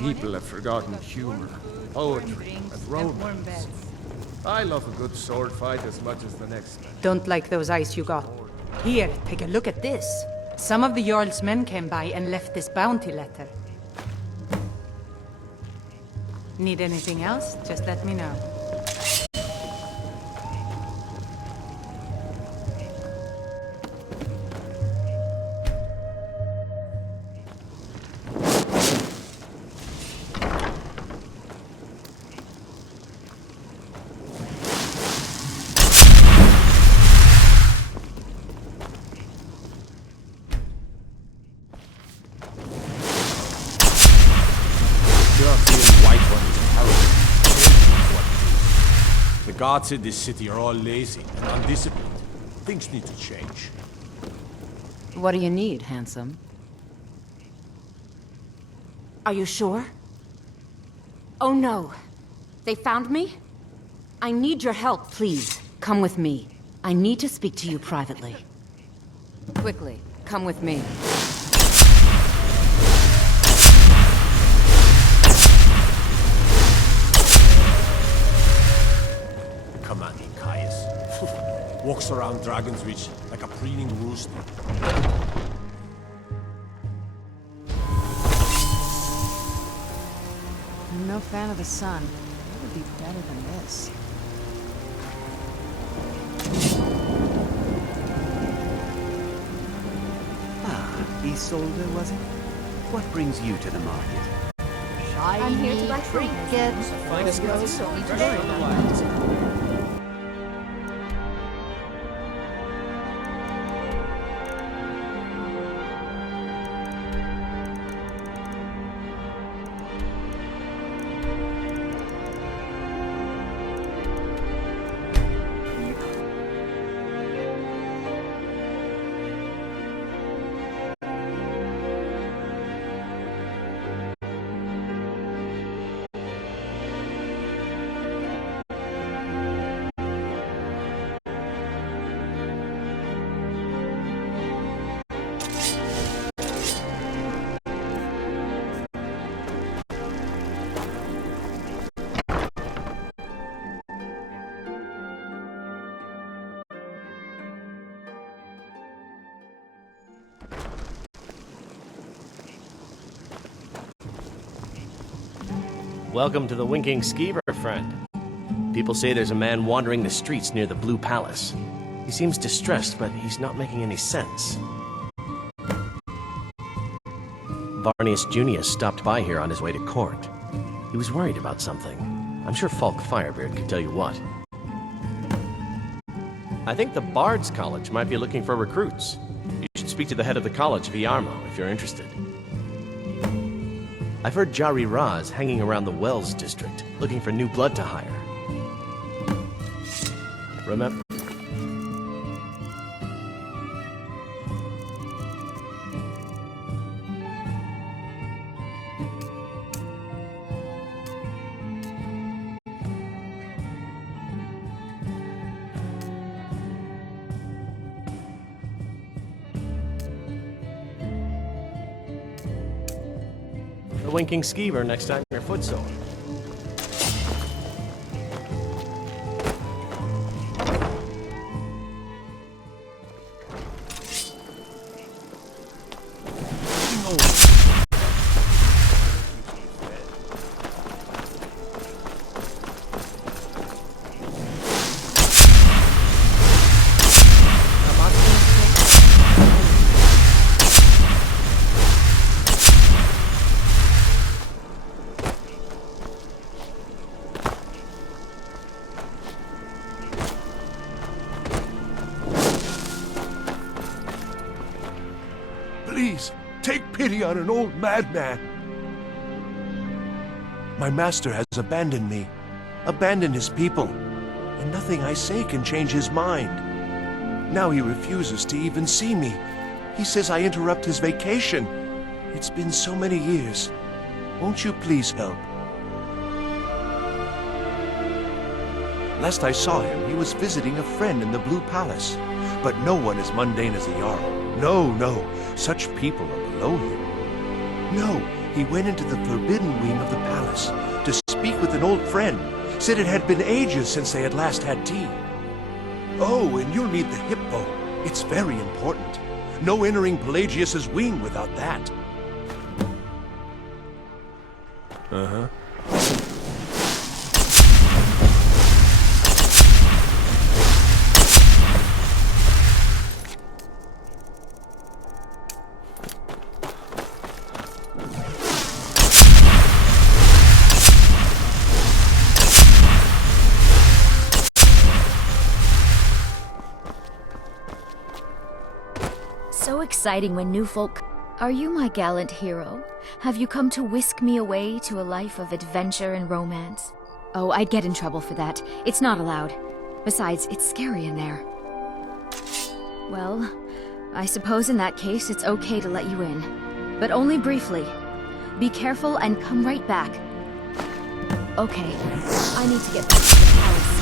people have forgotten humor, poetry, and romance. I love a good sword fight as much as the next man. Don't like those eyes you got. Here, take a look at this. Some of the Jarl's men came by and left this bounty letter. Need anything else? Just let me know. The guards in this city are all lazy and undisciplined. Things need to change. What do you need, handsome? Are you sure? Oh no. They found me? I need your help, please. Come with me. I need to speak to you privately. Quickly, come with me. Commanding Caius. Walks around Dragon's Reach like a preening rooster. I'm no fan of the sun. It would be better than this. Ah, Isolde, was it? What brings you to the market? I'm here to buy trinkets. Finest goods, fresh from the wilds. Welcome to the Winking Skeever, friend. People say there's a man wandering the streets near the Blue Palace. He seems distressed, but he's not making any sense. Varnius Junius stopped by here on his way to court. He was worried about something. I'm sure Falk Firebeard could tell you what. I think the Bard's College might be looking for recruits. You should speak to the head of the college, Viarmo, if you're interested. I've heard Jari Raz hanging around the Wells district, looking for new blood to hire. Remember? The Winking Skeever next time you're footsore. Please, take pity on an old madman. My master has abandoned me, abandoned his people, and nothing I say can change his mind. Now he refuses to even see me. He says I interrupt his vacation. It's been so many years. Won't you please help? Last I saw him, he was visiting a friend in the Blue Palace. But no one as mundane as the Jarl. No, no. Such people are below him. No, He went into the forbidden wing of the palace to speak with an old friend. Said it had been ages since they had last had tea. Oh, and you'll need the hippo. It's very important. No entering Pelagius's wing without that. Uh-huh. So exciting when new folk... Are you my gallant hero? Have you come to whisk me away to a life of adventure and romance? Oh, I'd get in trouble for that. It's not allowed. Besides, it's scary in there. Well, I suppose in that case it's okay to let you in. But only briefly. Be careful and come right back. Okay, I need to get back to the palace.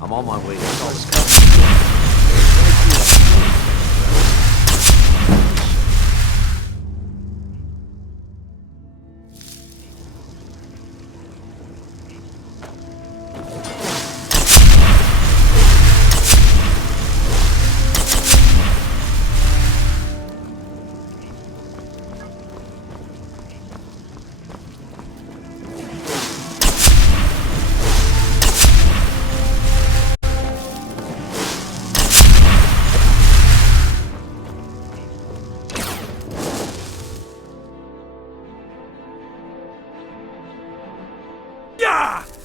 I'm on my way to Skyrim.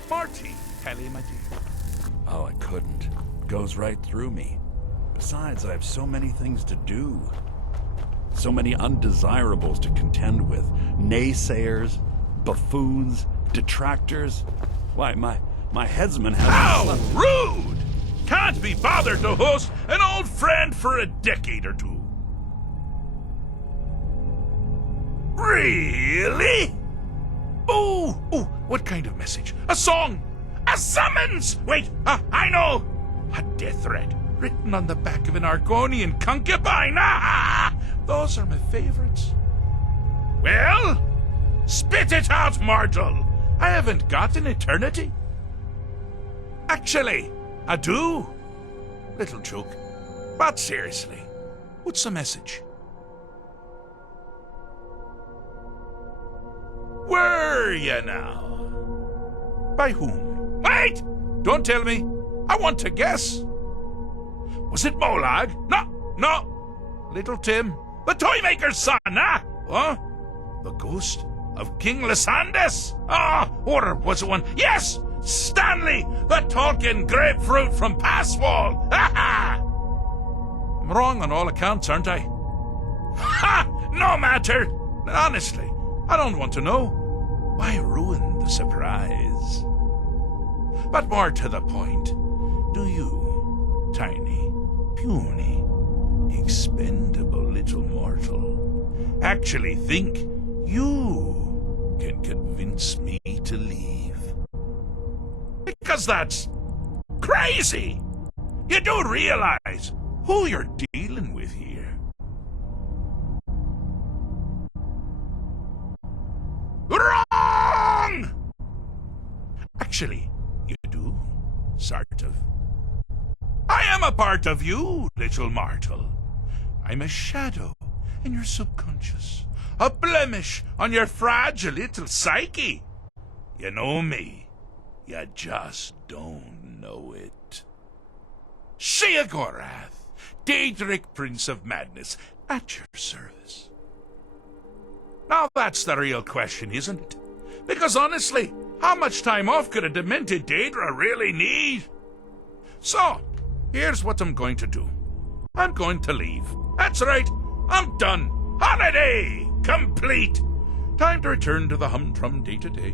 Marty, Kelly, my dear. Oh, I couldn't. It goes right through me. Besides, I have so many things to do. So many undesirables to contend with. Naysayers, buffoons, detractors. Why, my headsman has... How rude! Can't be bothered to host an old friend for a decade or two. Really? Oh, what kind of message? A song? A summons? Wait, I know! A death threat written on the back of an Argonian concubine. Those are my favorites. Well, spit it out, mortal. I haven't got an eternity. Actually, I do. Little joke. But seriously, what's the message? Were you now? By whom? Wait! Don't tell me. I want to guess. Was it Molag? No. Little Tim. The Toymaker's son, Huh? The ghost of King Lysandes? Or was it one? Yes! Stanley, the talking grapefruit from Passwall! I'm wrong on all accounts, aren't I? No matter! Honestly, I don't want to know. Why ruin the surprise? But more to the point, do you, tiny, puny, expendable little mortal, actually think you can convince me to leave? Because that's crazy! You do realize who you're dealing with here. Wrong! Actually, you do, sort of. I am a part of you, little mortal. I'm a shadow in your subconscious, a blemish on your fragile little psyche. You know me, you just don't know it. Sheogorath, Daedric Prince of Madness, at your service. Now that's the real question, isn't it? Because honestly, how much time off could a demented Daedra really need? So, here's what I'm going to do. I'm going to leave. That's right, I'm done. Holiday complete. Time to return to the humdrum day-to-day.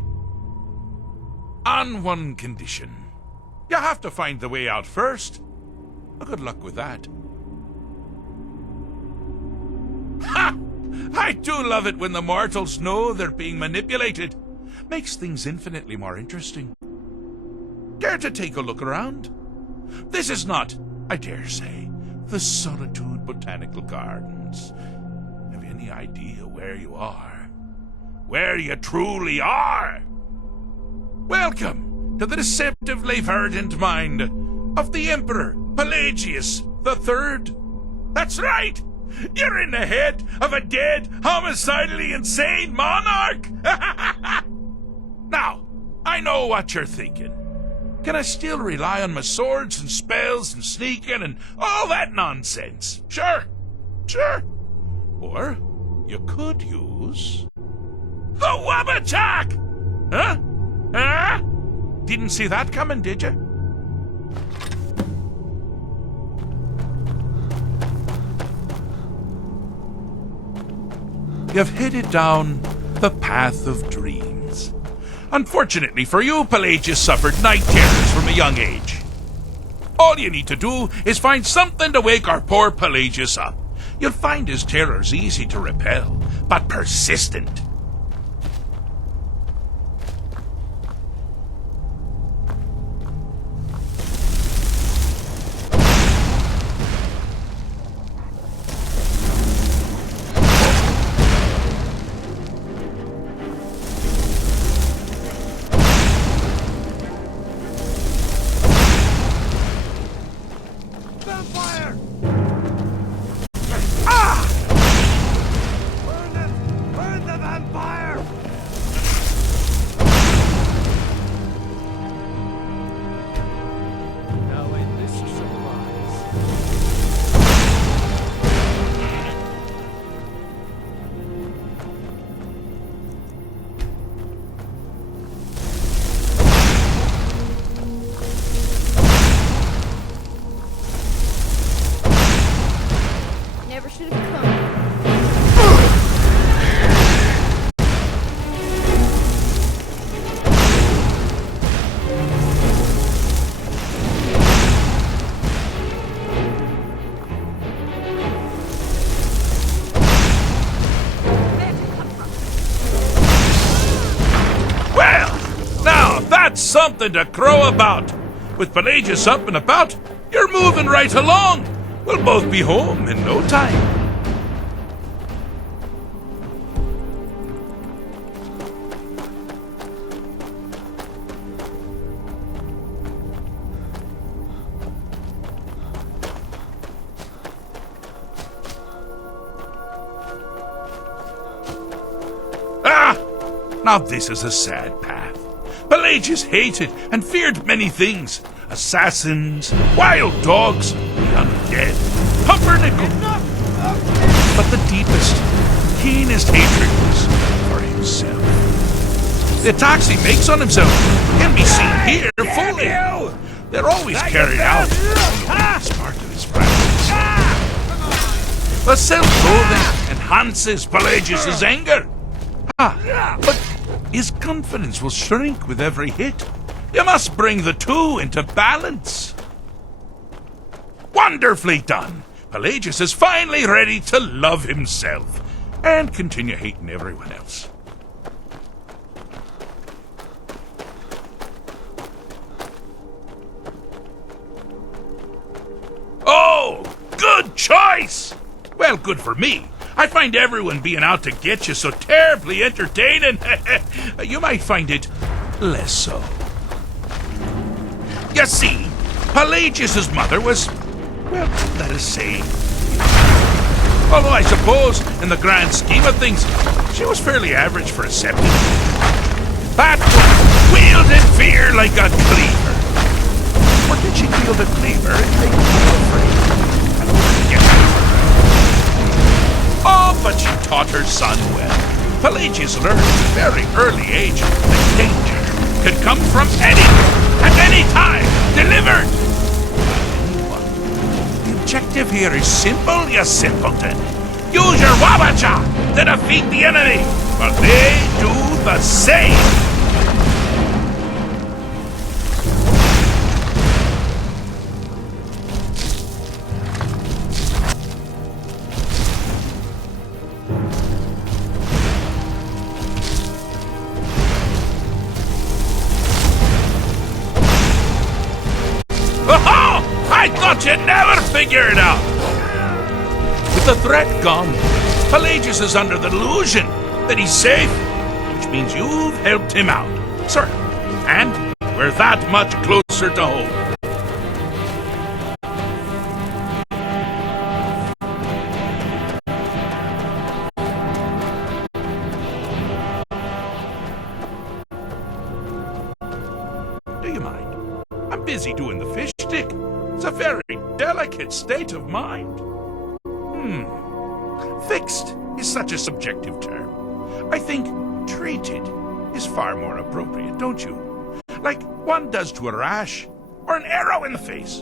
On one condition. You have to find the way out first. Well, good luck with that. Ha! I do love it when the mortals know they're being manipulated. Makes things infinitely more interesting. Care to take a look around? This is not, I dare say, the Solitude Botanical Gardens. Have you any idea where you are? Where you truly are? Welcome to the deceptively verdant mind of the Emperor Pelagius III. That's right! You're in the head of a dead, homicidally insane monarch! Now, I know what you're thinking. Can I still rely on my swords and spells and sneaking and all that nonsense? Sure. Or you could use the Wabachak! Huh? Didn't see that coming, did you? You've headed down the path of dreams. Unfortunately for you, Pelagius suffered night terrors from a young age. All you need to do is find something to wake our poor Pelagius up. You'll find his terrors easy to repel, but persistent. Something to crow about. With Pelagius up and about, you're moving right along. We'll both be home in no time. Now this is a sad path. Pelagius hated and feared many things. Assassins, wild dogs, the undead, pumpernickel. But the deepest, keenest hatred was for himself. The attacks he makes on himself can be seen here fully. They're always carried out in the weakest part of his practice. The self-loathing enhances Pelagius' anger. But his confidence will shrink with every hit. You must bring the two into balance. Wonderfully done. Pelagius is finally ready to love himself and continue hating everyone else. Oh, good choice! Well, good for me. I find everyone being out to get you so terribly entertaining. You might find it less so. You see, Pelagius' mother was, well, let us say, although I suppose, in the grand scheme of things, she was fairly average for a septon. That woman wielded fear like a cleaver. Or did she wield a cleaver and make people afraid? I wouldn't get over her. Oh, but she taught her son well. Pelagius learned at a very early age that danger could come from anywhere, at any time, delivered. The objective here is simple, you simpleton. Use your Wabacha to defeat the enemy, but they do the same. thought you'd never figure it out. With the threat gone, Pelagius is under the delusion that he's safe, which means you've helped him out, sir. And we're that much closer to home. Do you mind? I'm busy doing the fish stick. It's a very delicate state of mind. Fixed is such a subjective term. I think treated is far more appropriate, don't you? Like one does to a rash or an arrow in the face.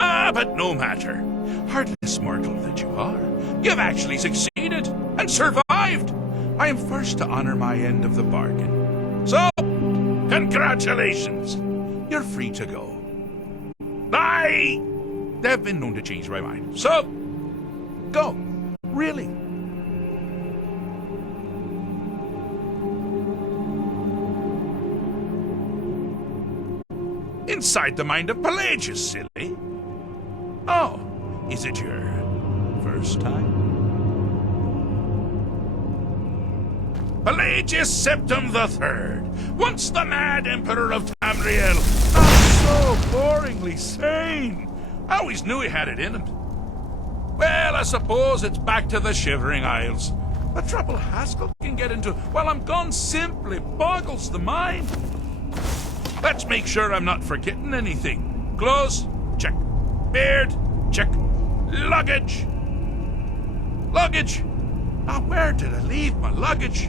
But no matter. Heartless mortal that you are, you've actually succeeded and survived. I am first to honor my end of the bargain. So, congratulations. You're free to go. They've been known to change my mind. So, go. Really. Inside the mind of Pelagius, silly. Oh, is it your first time? Pelagius Septim III, once the mad emperor of Tamriel. So boringly sane. I always knew he had it in him. Well, I suppose it's back to the Shivering Isles. The trouble Haskell can get into while I'm gone simply boggles the mind. Let's make sure I'm not forgetting anything. Clothes, check. Beard, check. Luggage. Luggage. Now, where did I leave my luggage?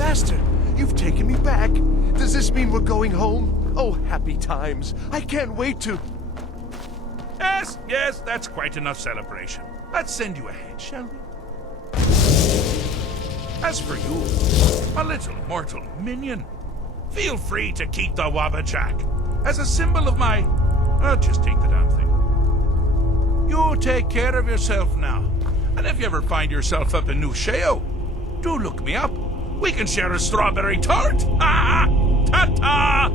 Master, you've taken me back. Does this mean we're going home? Oh, happy times. I can't wait to... Yes, that's quite enough celebration. Let's send you ahead, shall we? As for you, my little mortal minion, feel free to keep the Wabachak as a symbol of my... just take the damn thing. You take care of yourself now. And if you ever find yourself up in New Sheo, do look me up. We can share a strawberry tart. Ta-ta!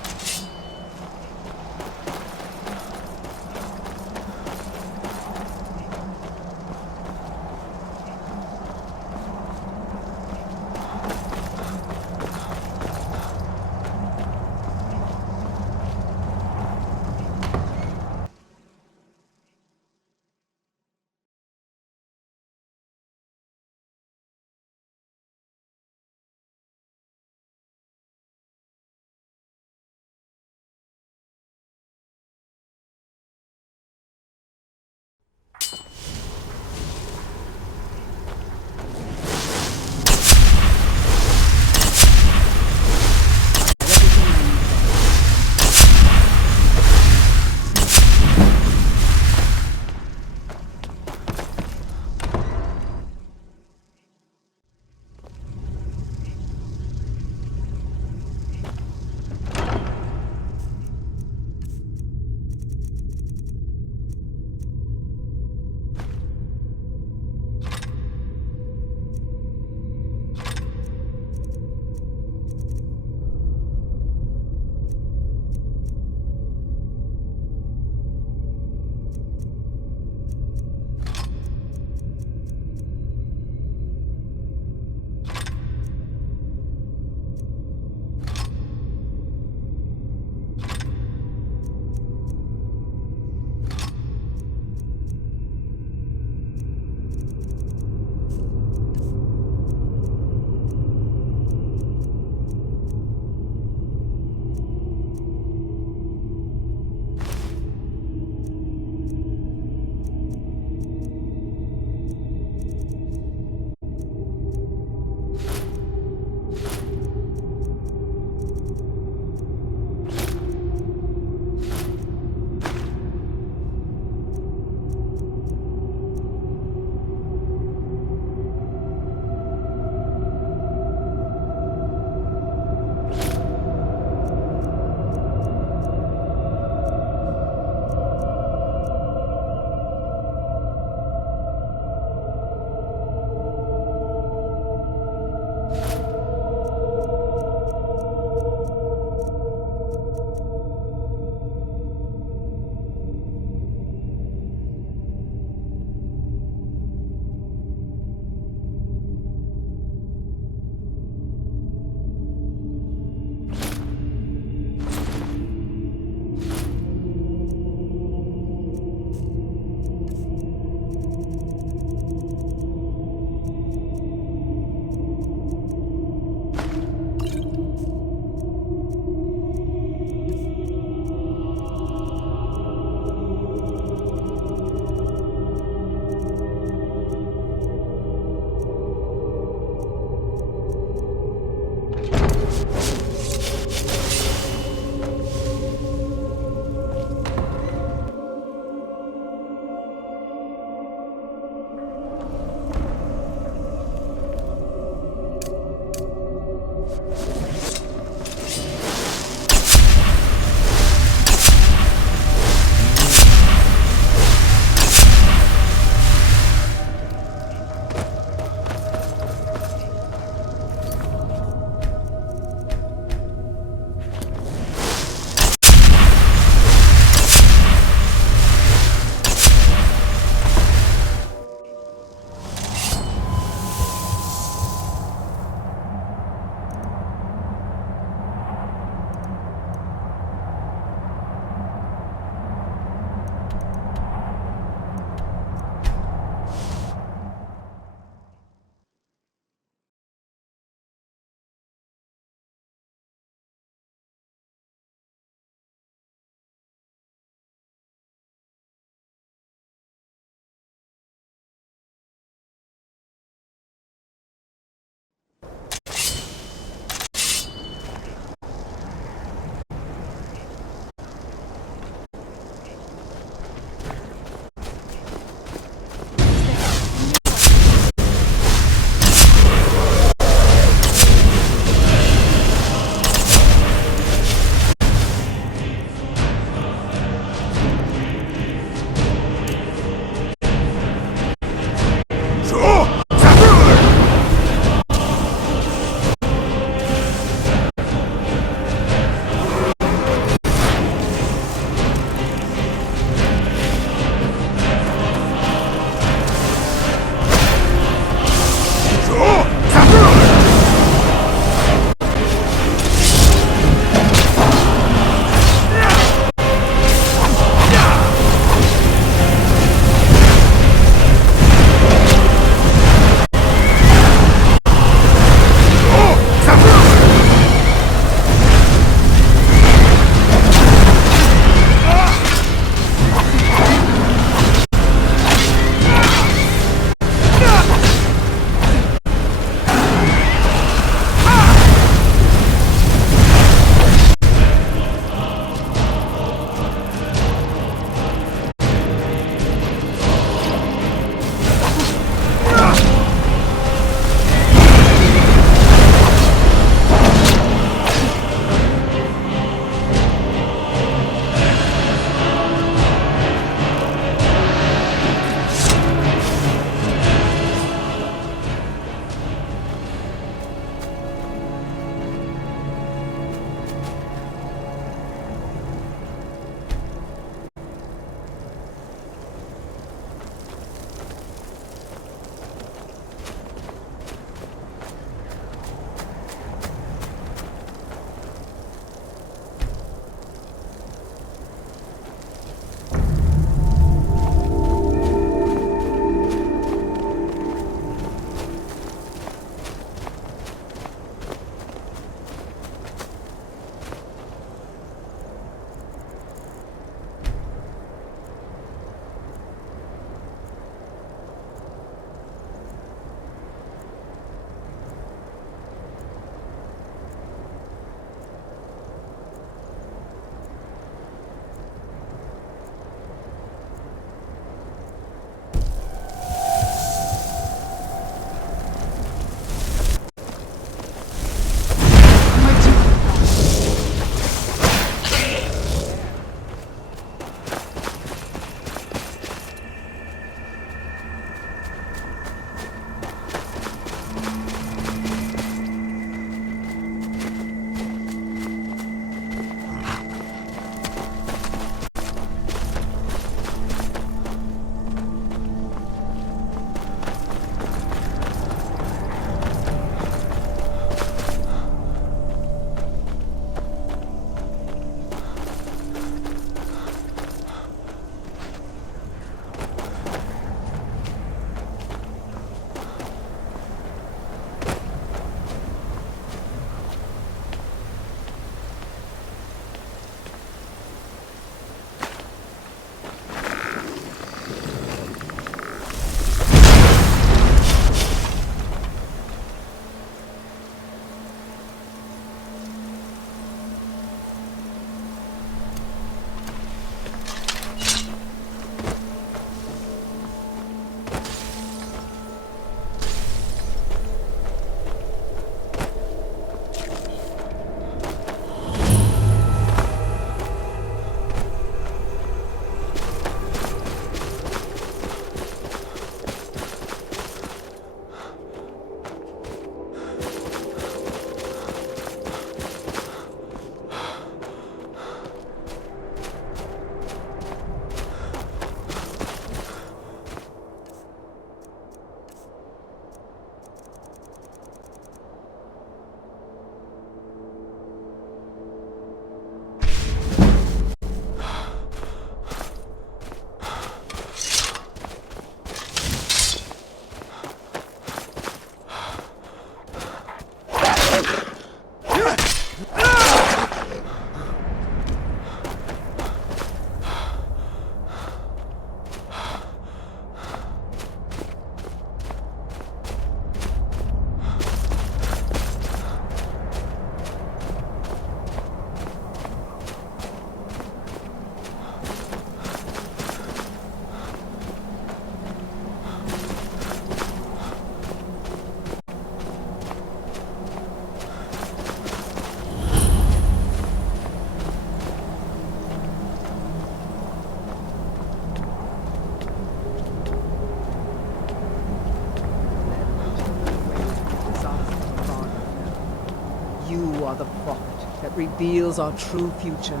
are the prophet that reveals our true future.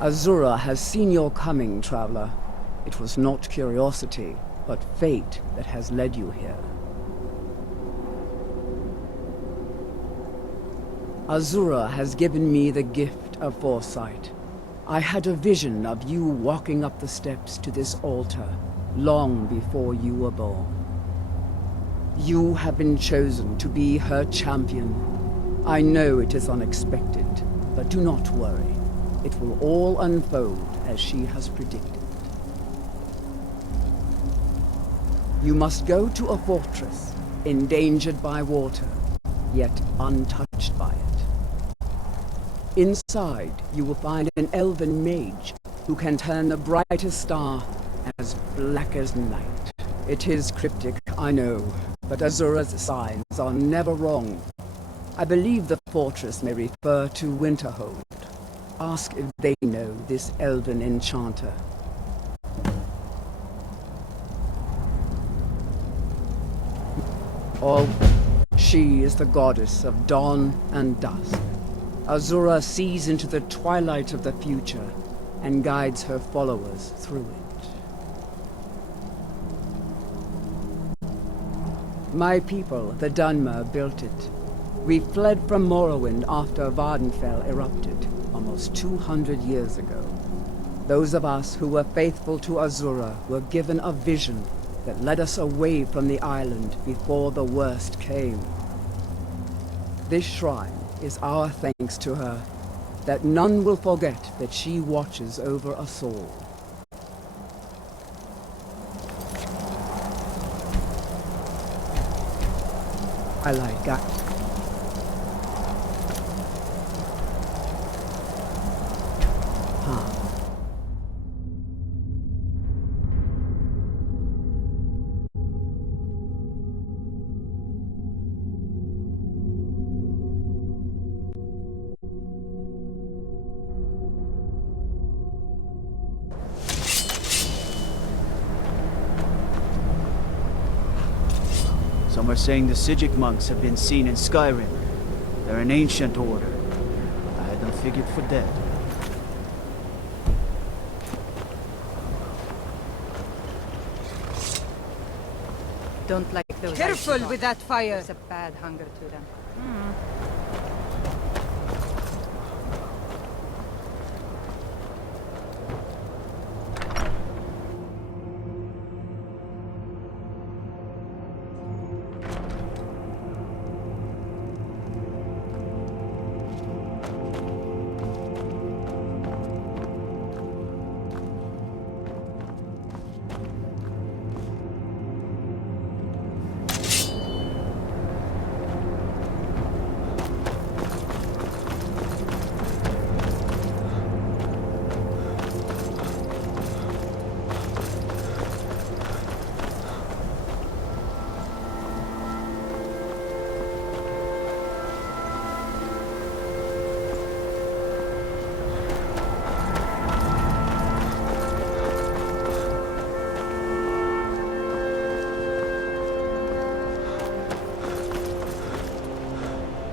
Azura has seen your coming, traveler. It was not curiosity, but fate that has led you here. Azura has given me the gift of foresight. I had a vision of you walking up the steps to this altar long before you were born. You have been chosen to be her champion. I know it is unexpected, but do not worry. It will all unfold as she has predicted. You must go to a fortress, endangered by water, yet untouched by it. Inside, you will find an elven mage who can turn the brightest star as black as night. It is cryptic, I know, but Azura's signs are never wrong. I believe the fortress may refer to Winterhold. Ask if they know this elven enchanter. She is the goddess of dawn and dusk. Azura sees into the twilight of the future and guides her followers through it. My people, the Dunmer, built it. We fled from Morrowind after Vardenfell erupted, almost 200 years ago. Those of us who were faithful to Azura were given a vision that led us away from the island before the worst came. This shrine is our thanks to her, that none will forget that she watches over us all. I like that. Some are saying the Sijic monks have been seen in Skyrim. They're an ancient order. I had them figured for dead. Don't like those. Careful with that fire. There's a bad hunger to them.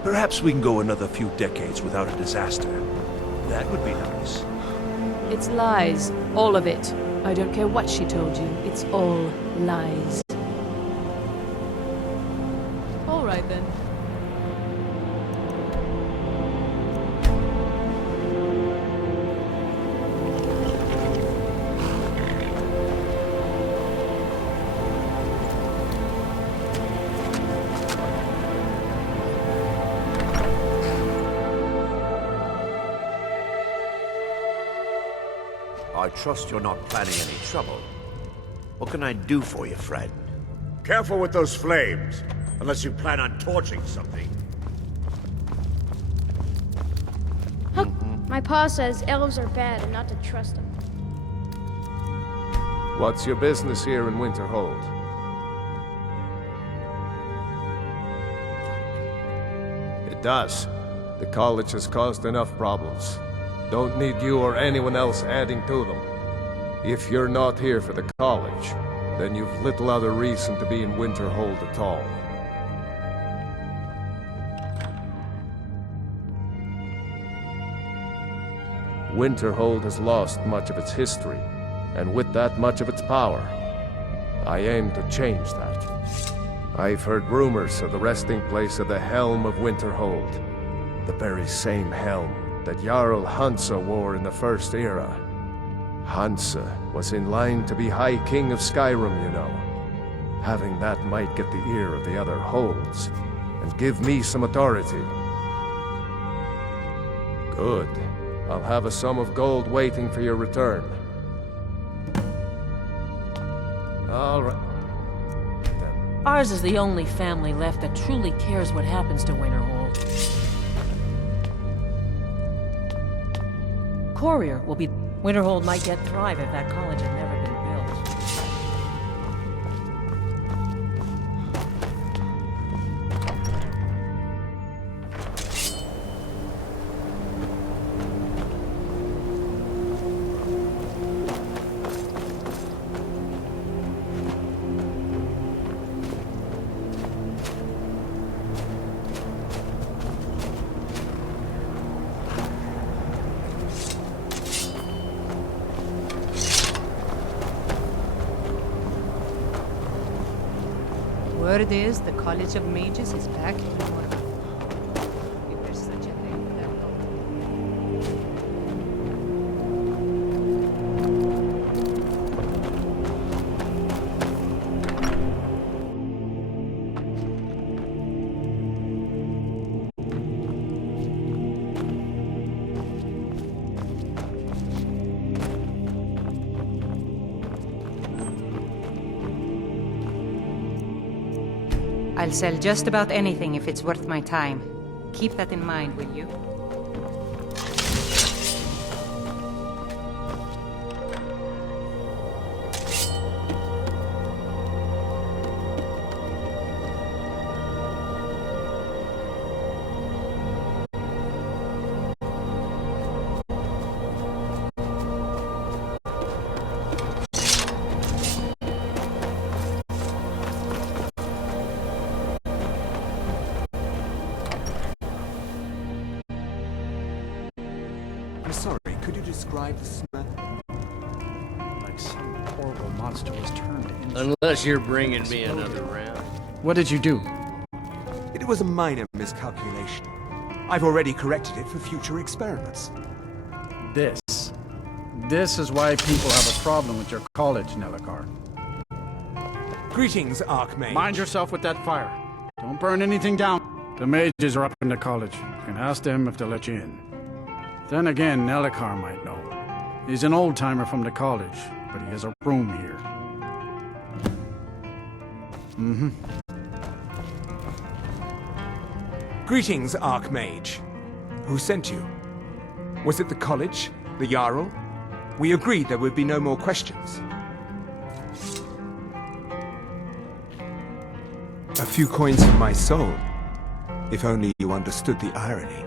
Perhaps we can go another few decades without a disaster. That would be nice. It's lies. All of it. I don't care what she told you. It's all lies. All right, then. I trust you're not planning any trouble. What can I do for you, friend? Careful with those flames, unless you plan on torching something. My pa says elves are bad and not to trust them. What's your business here in Winterhold? It does. The college has caused enough problems. Don't need you or anyone else adding to them. If you're not here for the college, then you've little other reason to be in Winterhold at all. Winterhold has lost much of its history, and with that much of its power. I aim to change that. I've heard rumors of the resting place of the Helm of Winterhold, the very same helm that Jarl Hansa wore in the First Era. Hansa was in line to be High King of Skyrim, you know. Having that might get the ear of the other holds, and give me some authority. Good. I'll have a sum of gold waiting for your return. All right. Ours is the only family left that truly cares what happens to Winterhold. Courier will be... Winterhold might yet thrive if that college had never been built. Word is, the College of Mages is back in order. If there's such a thing, I'll sell just about anything if it's worth my time. Keep that in mind, will you? I'm sorry, could you describe the smell? Like some horrible monster was turned into... Unless you're bringing me another round. What did you do? It was a minor miscalculation. I've already corrected it for future experiments. This is why people have a problem with your college, Nellikar. Greetings, Archmage. Mind yourself with that fire. Don't burn anything down. The mages are up in the college. You can ask them if they'll let you in. Then again, Nellikar might know. He's an old-timer from the college, but he has a room here. Greetings, Archmage. Who sent you? Was it the college? The Jarl? We agreed there would be no more questions. A few coins for my soul. If only you understood the irony.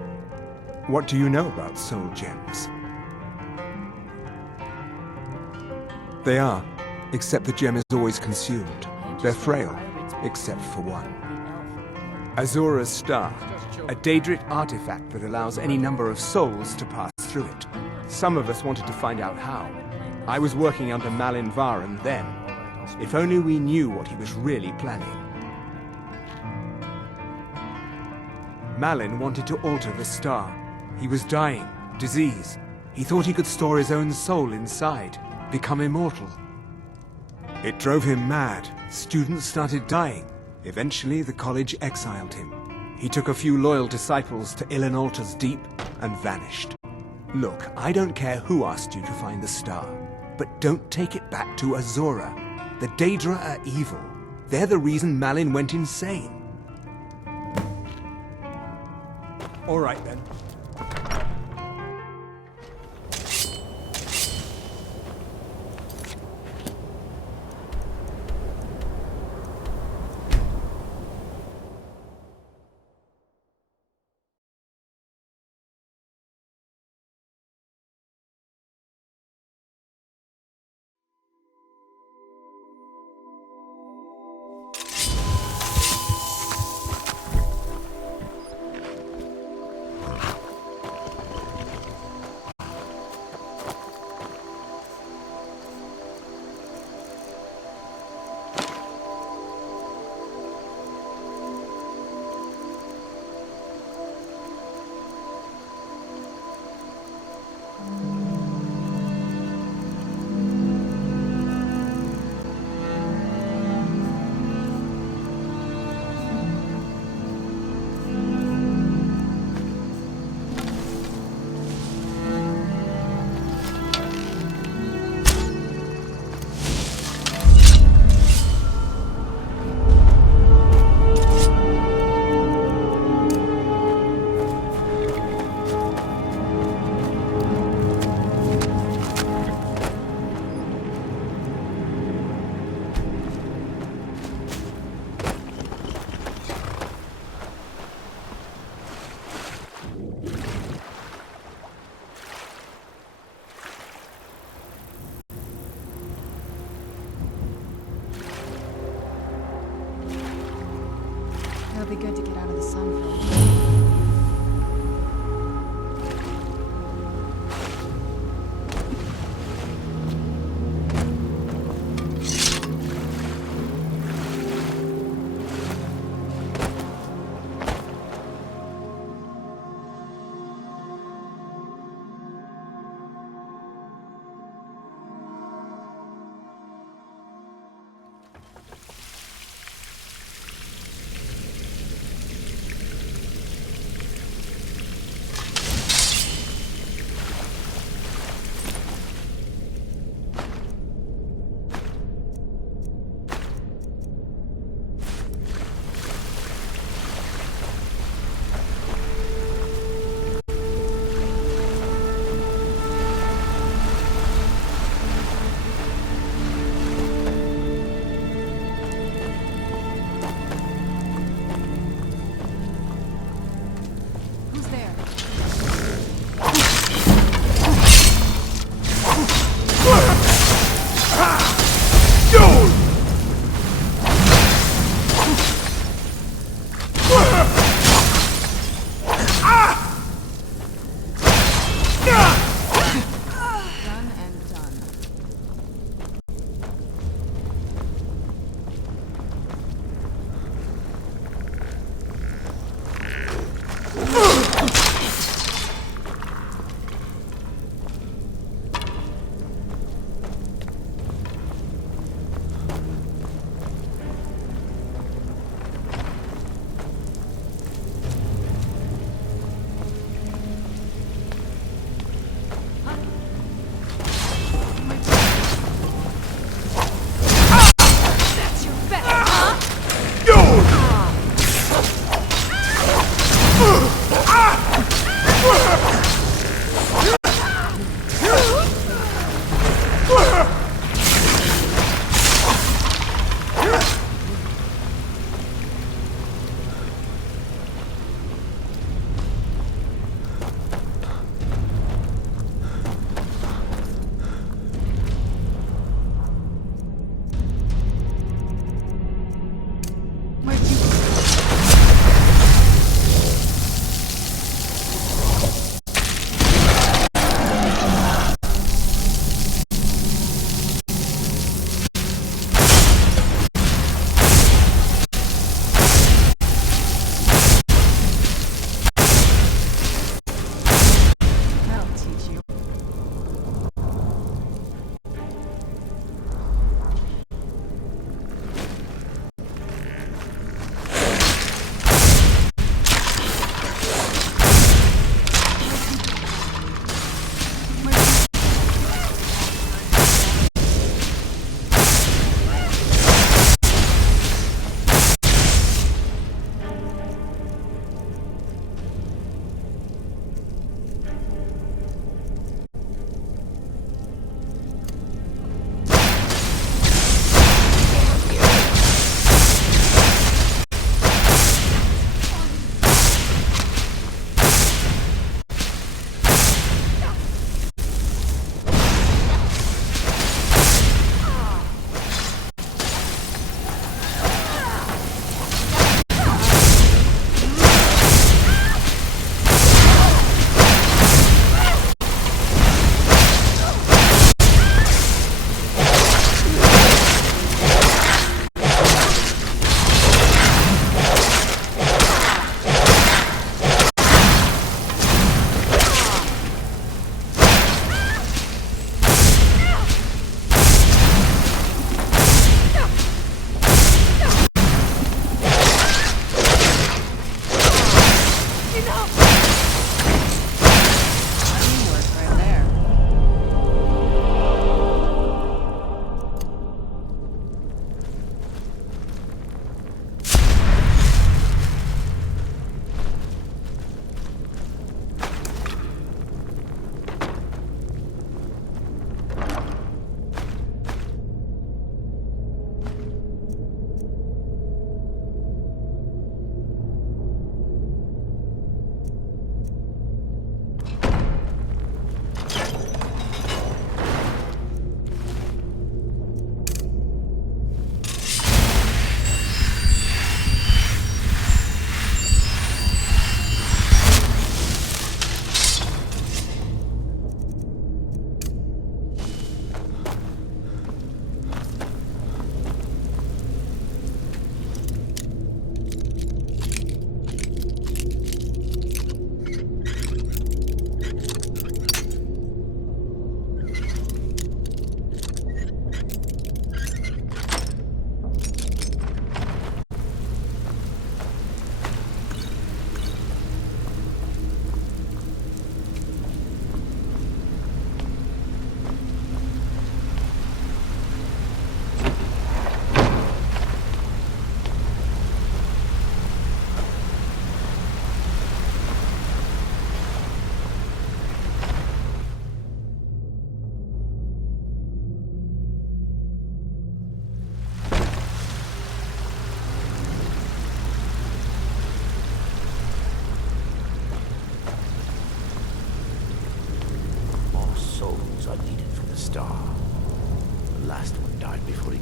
What do you know about soul gems? They are, except the gem is always consumed. They're frail, except for one. Azora's Star, a Daedric artifact that allows any number of souls to pass through it. Some of us wanted to find out how. I was working under Malin Varen then. If only we knew what he was really planning. Malin wanted to alter the star. He was dying, disease. He thought he could store his own soul inside, become immortal. It drove him mad. Students started dying. Eventually, the college exiled him. He took a few loyal disciples to Ilinalta's Deep and vanished. Look, I don't care who asked you to find the star, but don't take it back to Azora. The Daedra are evil. They're the reason Malin went insane. All right, then. It'll be good to get out of the sun for a while.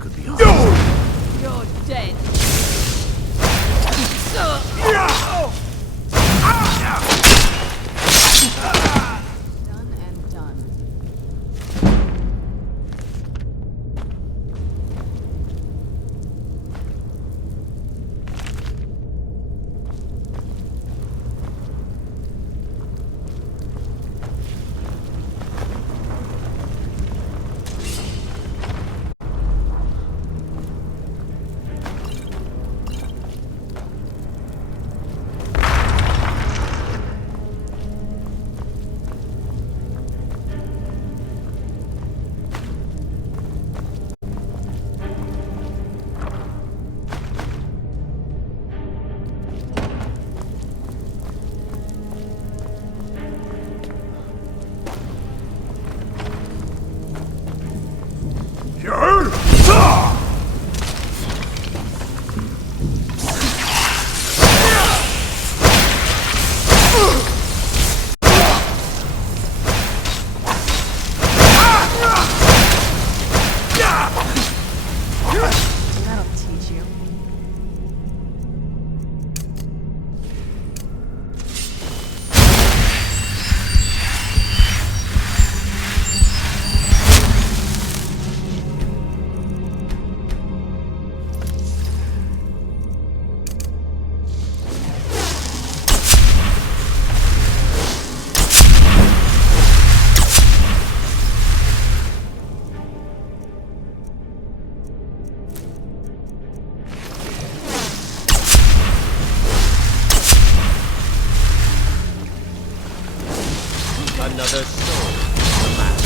could be on. You're dead. Done and done. That'll teach you. Another soul in the map.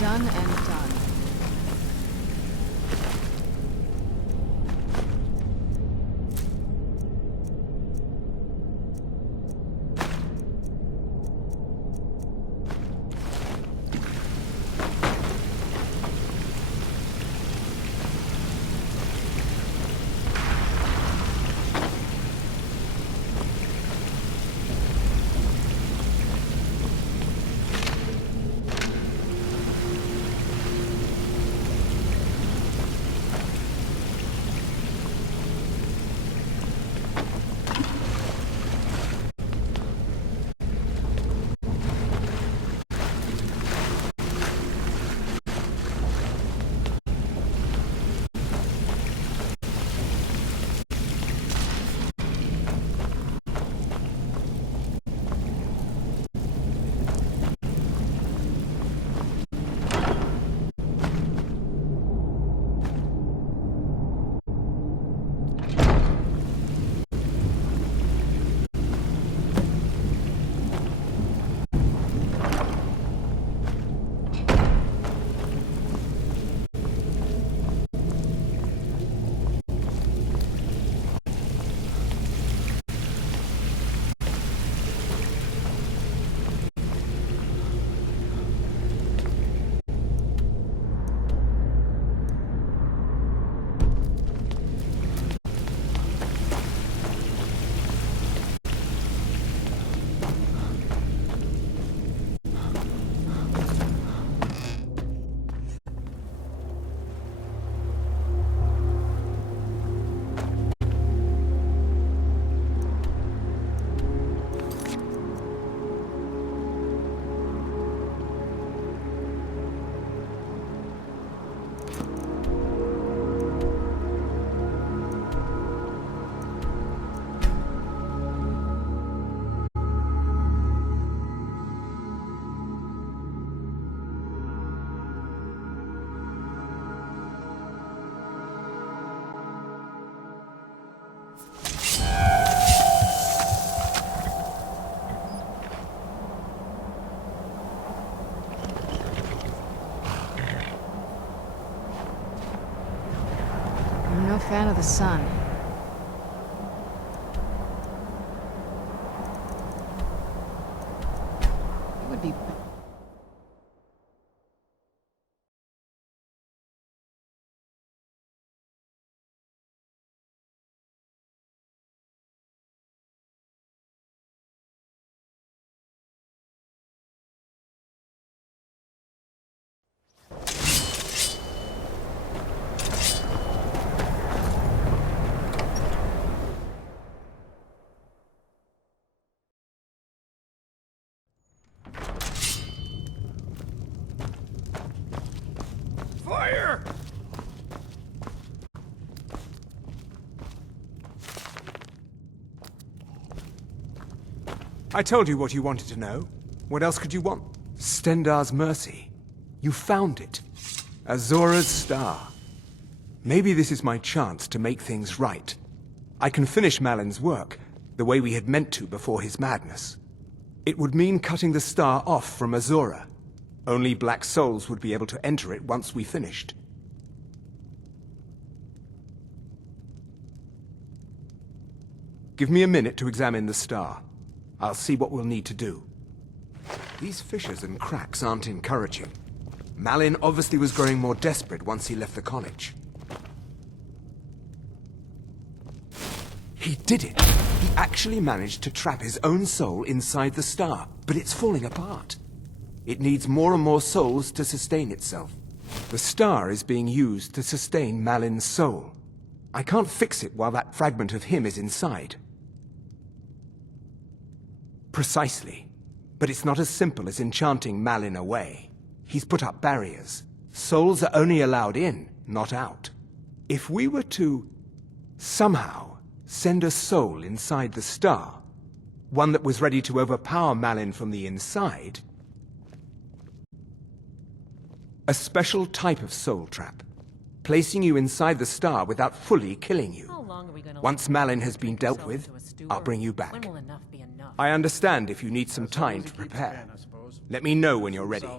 Done and done. I'm no fan of the sun. It would be Fire! I told you what you wanted to know. What else could you want? Stendarr's mercy. You found it. Azora's star. Maybe this is my chance to make things right. I can finish Malin's work, the way we had meant to before his madness. It would mean cutting the star off from Azora. Only Black Souls would be able to enter it once we finished. Give me a minute to examine the star. I'll see what we'll need to do. These fissures and cracks aren't encouraging. Malin obviously was growing more desperate once he left the college. He did it! He actually managed to trap his own soul inside the star, but it's falling apart. It needs more and more souls to sustain itself. The star is being used to sustain Malin's soul. I can't fix it while that fragment of him is inside. Precisely. But it's not as simple as enchanting Malin away. He's put up barriers. Souls are only allowed in, not out. If we were to somehow send a soul inside the star, one that was ready to overpower Malin from the inside, a special type of soul trap, placing you inside the star without fully killing you. Once Malin has been dealt with, I'll bring you back. I understand if you need some time to prepare. Let me know when you're ready.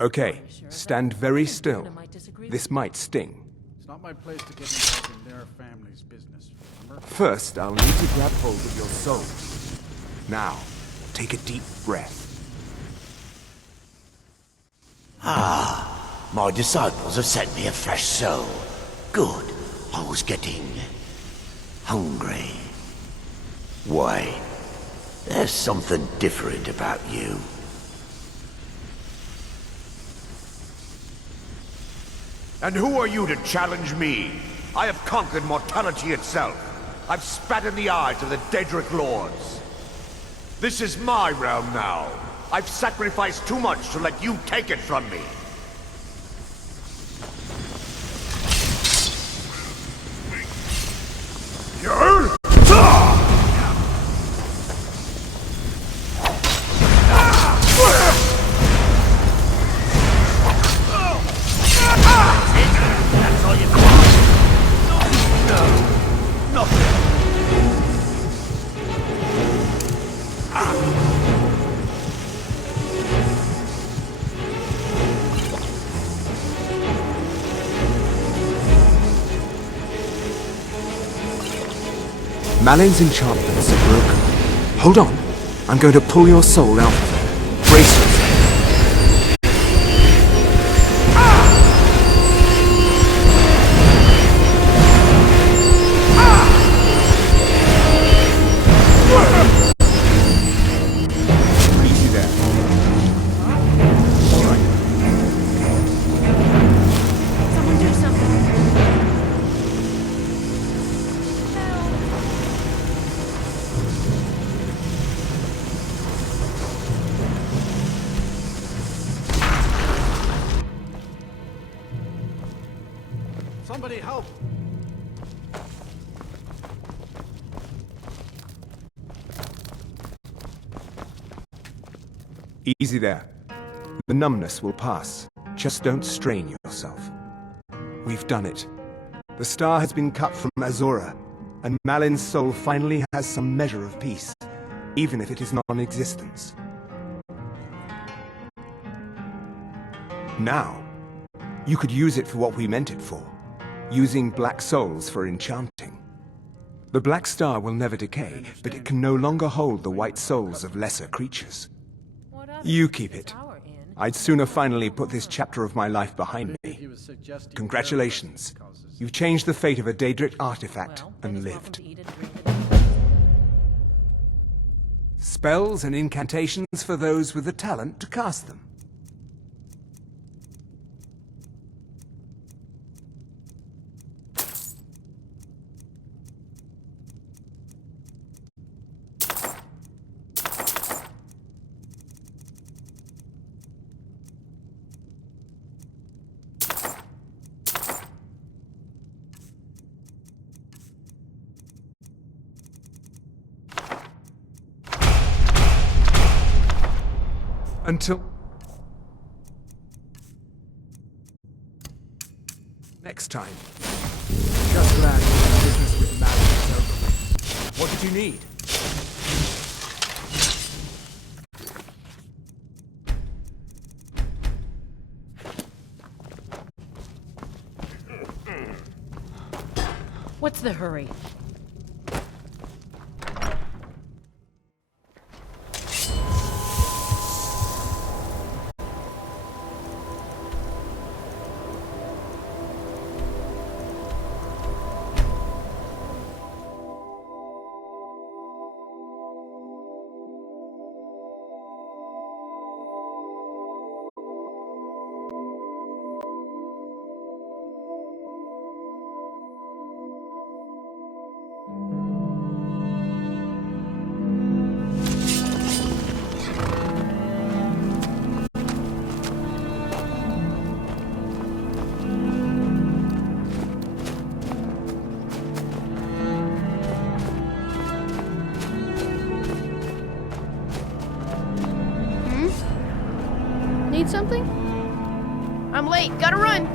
Okay, stand very still. This might sting. It's not my place to get involved in their family's business, remember? First, I'll need to grab hold of your soul. Now, take a deep breath. Ah, my disciples have sent me a fresh soul. Good. I was getting hungry. Wait, there's something different about you. And who are you to challenge me? I have conquered mortality itself. I've spat in the eyes of the Daedric Lords. This is my realm now. I've sacrificed too much to let you take it from me. That's all you got? No, nothing. Malin's enchantments are broken. Hold on. I'm going to pull your soul out of there. Brace yourself. Easy there. All right. Someone do something. Somebody help! Easy there. The numbness will pass. Just don't strain yourself. We've done it. The star has been cut from Azora, and Malin's soul finally has some measure of peace, even if it is non-existence. Now, you could use it for what we meant it for, using black souls for enchanting. The black star will never decay, but it can no longer hold the white souls of lesser creatures. You keep it. I'd sooner finally put this chapter of my life behind me. Congratulations. You've changed the fate of a Daedric artifact and lived. Spells and incantations for those with the talent to cast them. Until... next time. Just glad the business with Malin is over with. What did you need? What's the hurry? Need something? I'm late. Gotta run.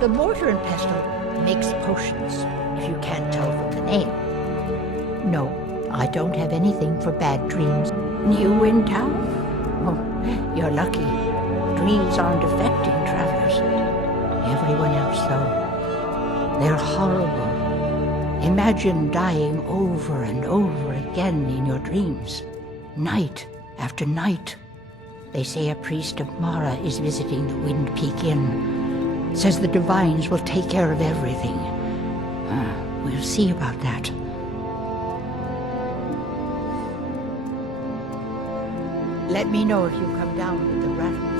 The mortar and pestle makes potions, if you can't tell from the name. No, I don't have anything for bad dreams. New in town? Oh, you're lucky. Dreams aren't affecting travelers. Everyone else, though. They're horrible. Imagine dying over and over again in your dreams, night after night. They say a priest of Mara is visiting the Wind Peak Inn. Says the divines will take care of everything. We'll see about that. Let me know if you come down with the rattles.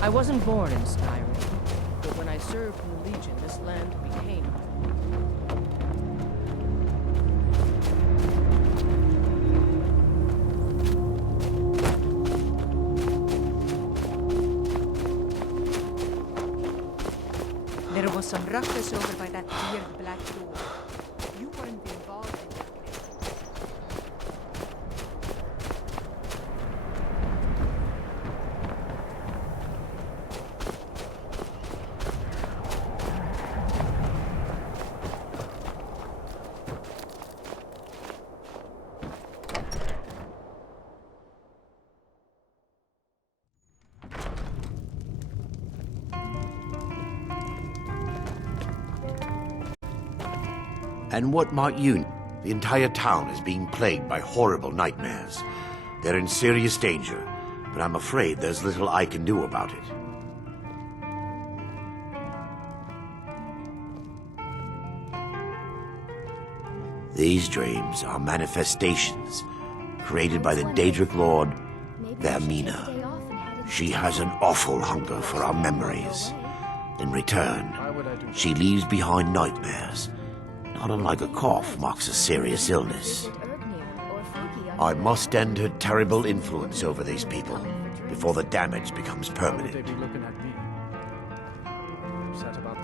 I wasn't born in Skyrim, but when I served in the Legion, this land became There was some ruckus over by that weird black door. You weren't involved in that. And what might you know? The entire town is being plagued by horrible nightmares. They're in serious danger, but I'm afraid there's little I can do about it. These dreams are manifestations created by the Daedric Lord, Vermina. She has an awful hunger for our memories. In return, she leaves behind nightmares. Not unlike a cough marks a serious illness. I must end her terrible influence over these people before the damage becomes permanent.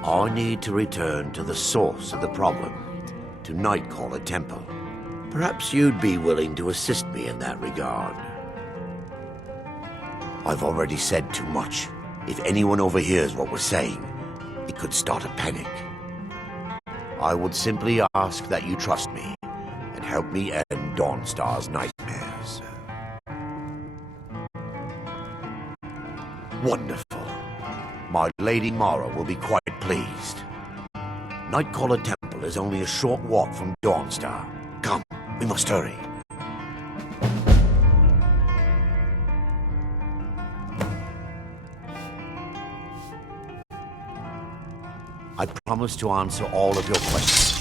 I need to return to the source of the problem to Nightcaller Temple. Perhaps you'd be willing to assist me in that regard. I've already said too much. If anyone overhears what we're saying, it could start a panic. I would simply ask that you trust me and help me end Dawnstar's nightmares. Wonderful. My Lady Mara will be quite pleased. Nightcaller Temple is only a short walk from Dawnstar. Come, we must hurry. I promise to answer all of your questions.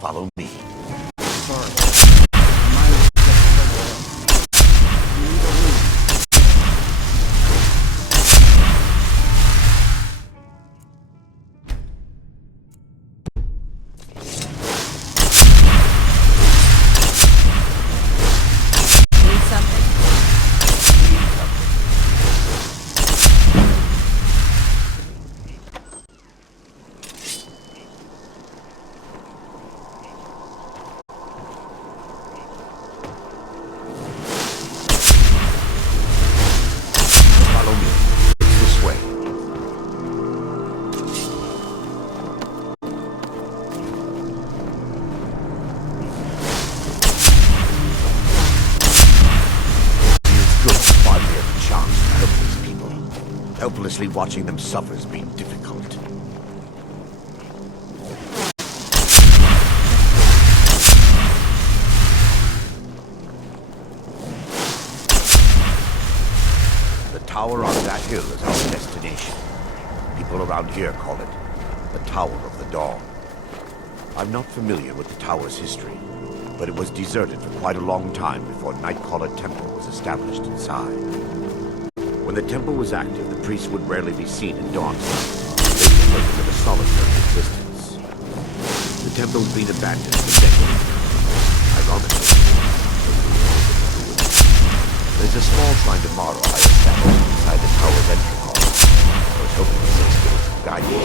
Follow me. Helplessly watching them suffer has been difficult. The tower on that hill is our destination. People around here call it the Tower of the Dawn. I'm not familiar with the tower's history, but it was deserted for quite a long time before Nightcaller Temple was established inside. When the temple was active, the priests would rarely be seen in Dawnstar. They preferred to live a solitary existence. The temple's been abandoned for decades now. Ironically. There's a small shrine to Mara I established inside the tower's entry hall. I was hoping to see spirits guide me.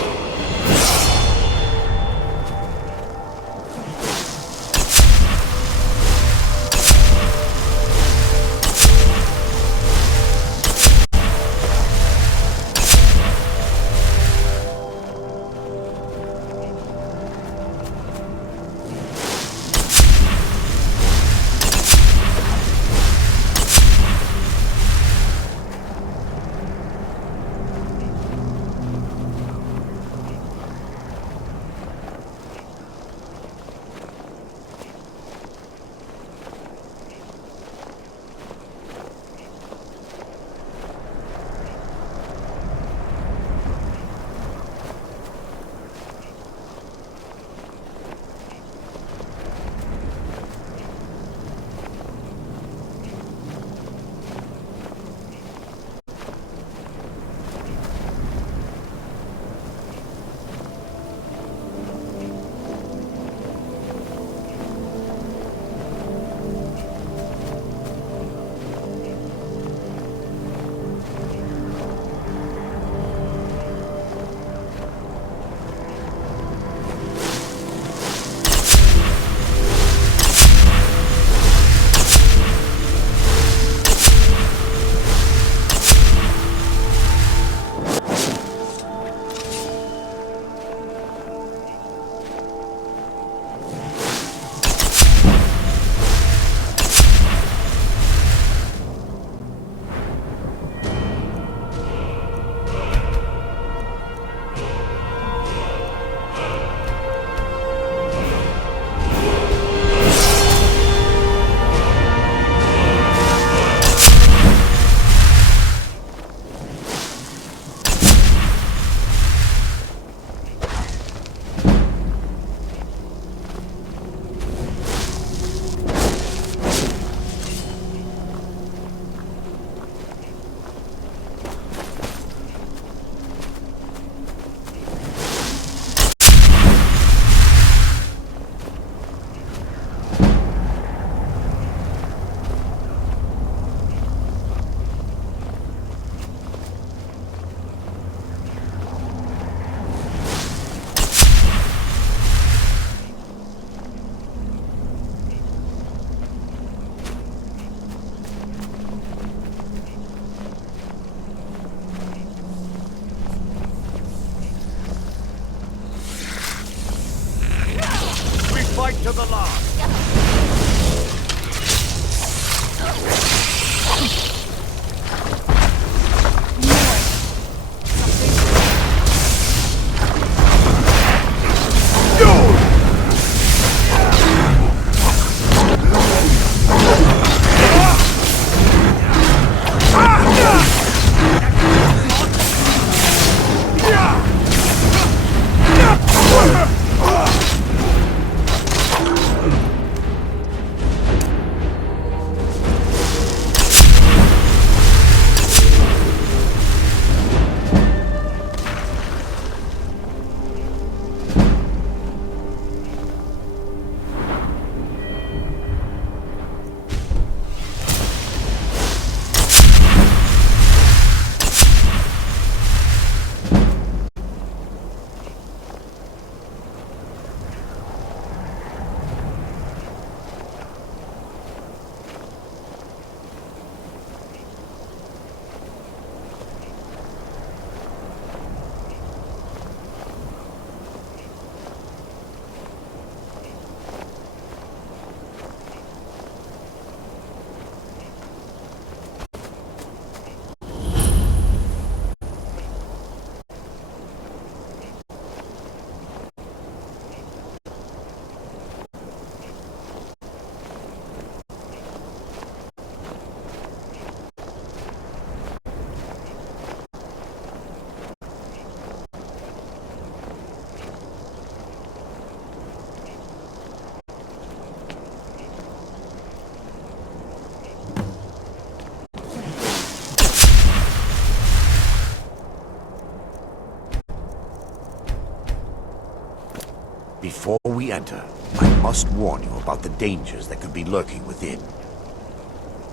Before we enter, I must warn you about the dangers that could be lurking within.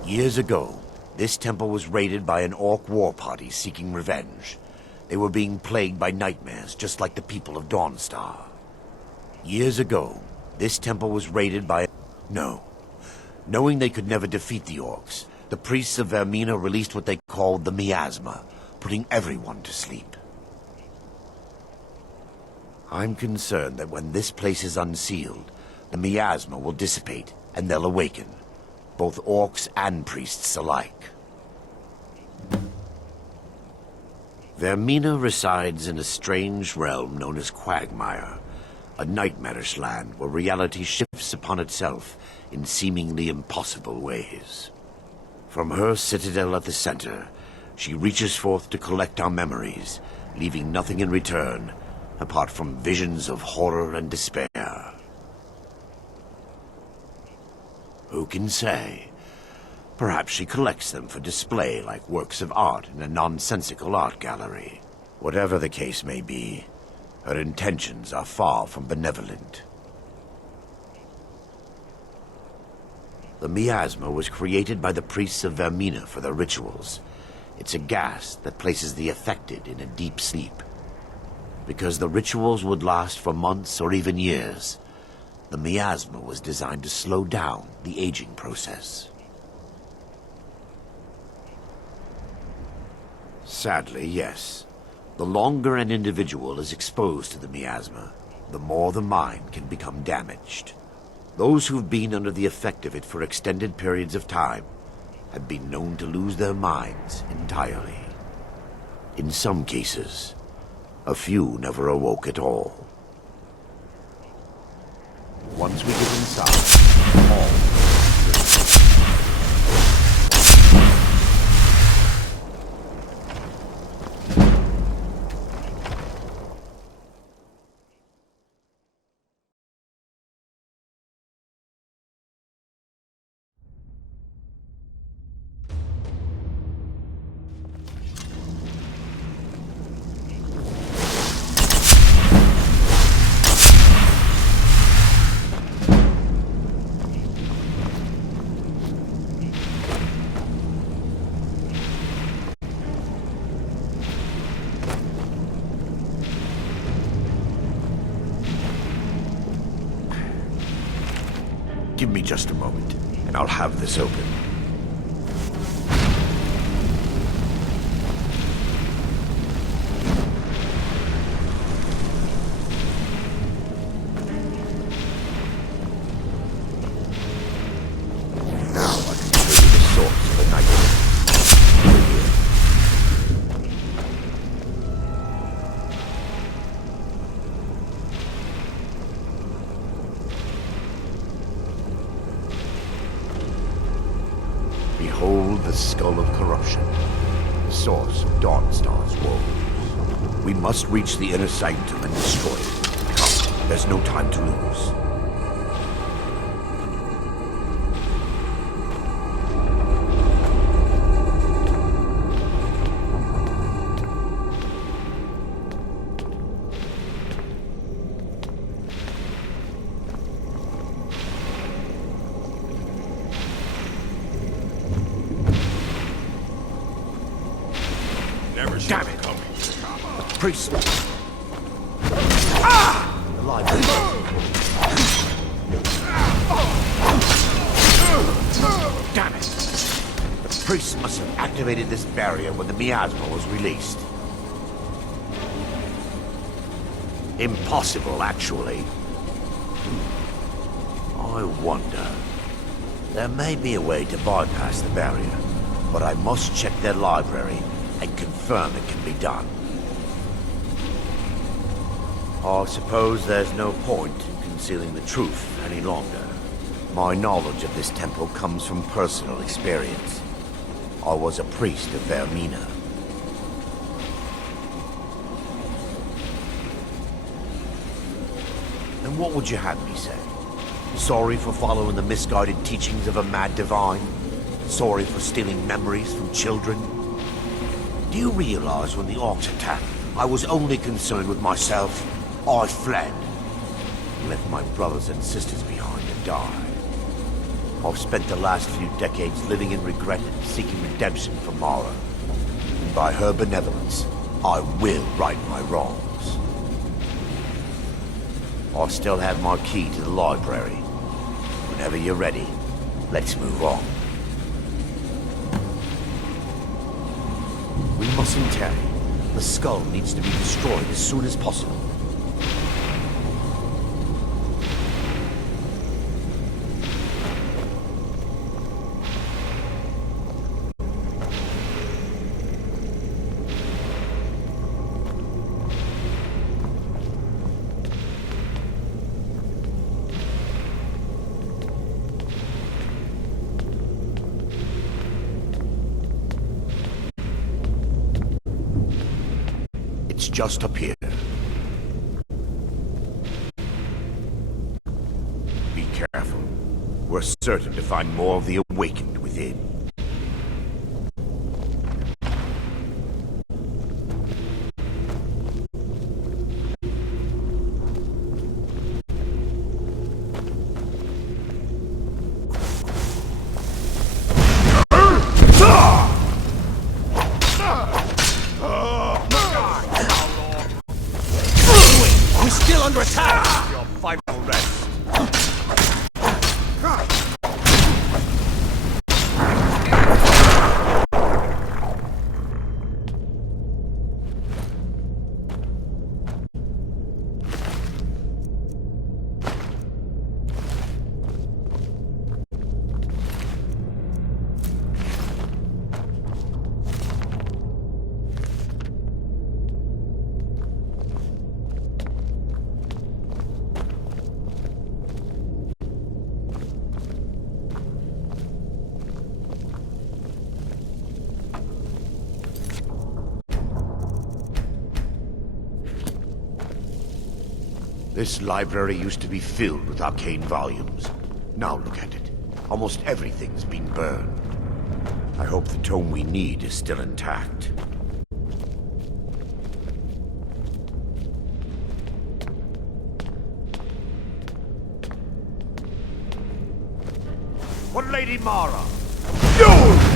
Years ago, this temple was raided by an orc war party seeking revenge. They were being plagued by nightmares, just like the people of Dawnstar. Years ago, this temple was raided by... No. Knowing they could never defeat the orcs, the priests of Vermina released what they called the miasma, putting everyone to sleep. I'm concerned that when this place is unsealed, the miasma will dissipate and they'll awaken, both orcs and priests alike. Vermina resides in a strange realm known as Quagmire, a nightmarish land where reality shifts upon itself in seemingly impossible ways. From her citadel at the center, she reaches forth to collect our memories, leaving nothing in return apart from visions of horror and despair. Who can say? Perhaps she collects them for display like works of art in a nonsensical art gallery. Whatever the case may be, her intentions are far from benevolent. The miasma was created by the priests of Vermina for their rituals. It's a gas that places the affected in a deep sleep. Because the rituals would last for months or even years, the miasma was designed to slow down the aging process. Sadly, yes. The longer an individual is exposed to the miasma, the more the mind can become damaged. Those who've been under the effect of it for extended periods of time have been known to lose their minds entirely. In some cases, a few never awoke at all. Once we get inside, all... Give me just a moment, and I'll have this open. the skull of corruption, the source of Dawnstar's woes. We must reach the inner sanctum and destroy it. Come, there's no time to lose. Damn it! The priest! Ah! The library. Damn it! The priest must have activated this barrier when the miasma was released. Impossible, actually. I wonder. There may be a way to bypass the barrier, but I must check their library and confirm it can be done. I suppose there's no point in concealing the truth any longer. My knowledge of this temple comes from personal experience. I was a priest of Vermina. And what would you have me say? Sorry for following the misguided teachings of a mad divine? Sorry for stealing memories from children? Do you realize when the orcs attacked, I was only concerned with myself? I fled. Left my brothers and sisters behind to die. I've spent the last few decades living in regret and seeking redemption from Mara. And by her benevolence, I will right my wrongs. I still have my key to the library. Whenever you're ready, let's move on. We mustn't tarry. The skull needs to be destroyed as soon as possible. It's just up here. Be careful. We're certain to find more of the awakened within. Still under attack! Your final rest. This library used to be filled with arcane volumes. Now look at it. Almost everything's been burned. I hope the tome we need is still intact. For Lady Mara! No!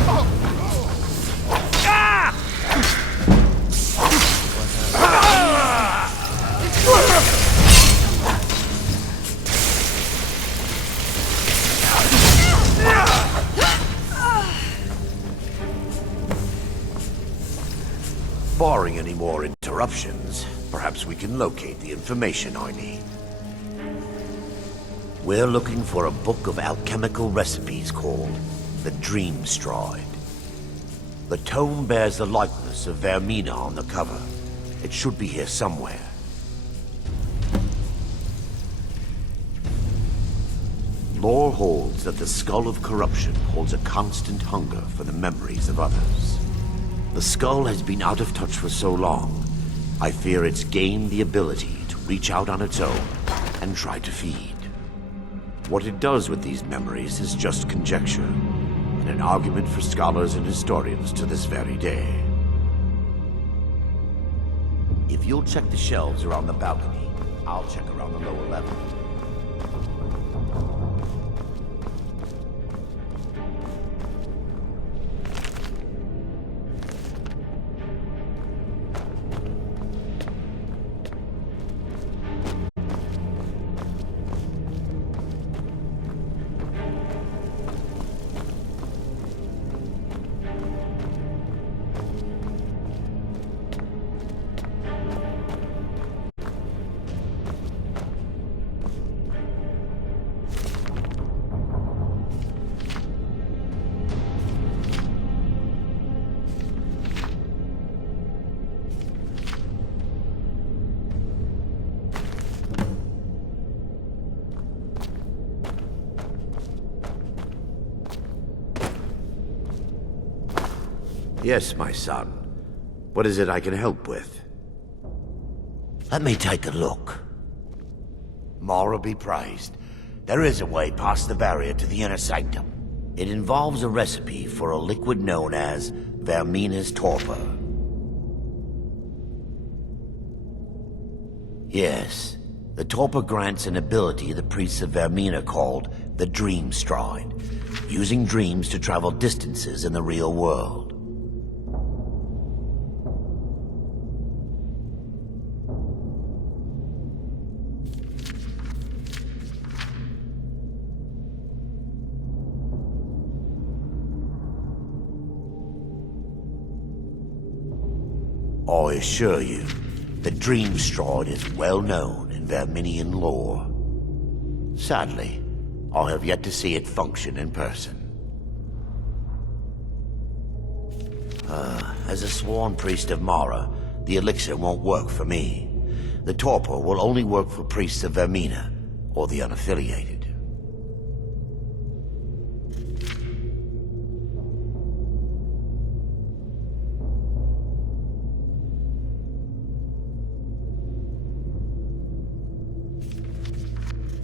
Barring any more interruptions, perhaps we can locate the information I need. We're looking for a book of alchemical recipes called the Dream Stride. The tome bears the likeness of Vermina on the cover. It should be here somewhere. Lore holds that the Skull of Corruption holds a constant hunger for the memories of others. The skull has been out of touch for so long, I fear it's gained the ability to reach out on its own and try to feed. What it does with these memories is just conjecture, and an argument for scholars and historians to this very day. If you'll check the shelves around the balcony, I'll check around the lower level. Yes, my son. What is it I can help with? Let me take a look. Mara be praised. There is a way past the barrier to the inner sanctum. It involves a recipe for a liquid known as Vermina's torpor. Yes, the torpor grants an ability the priests of Vermina called the Dream Stride, using dreams to travel distances in the real world. I assure you, the Dream Stride is well known in Verminian lore. Sadly, I have yet to see it function in person. As a sworn priest of Mara, the elixir won't work for me. The torpor will only work for priests of Vermina, or the unaffiliated.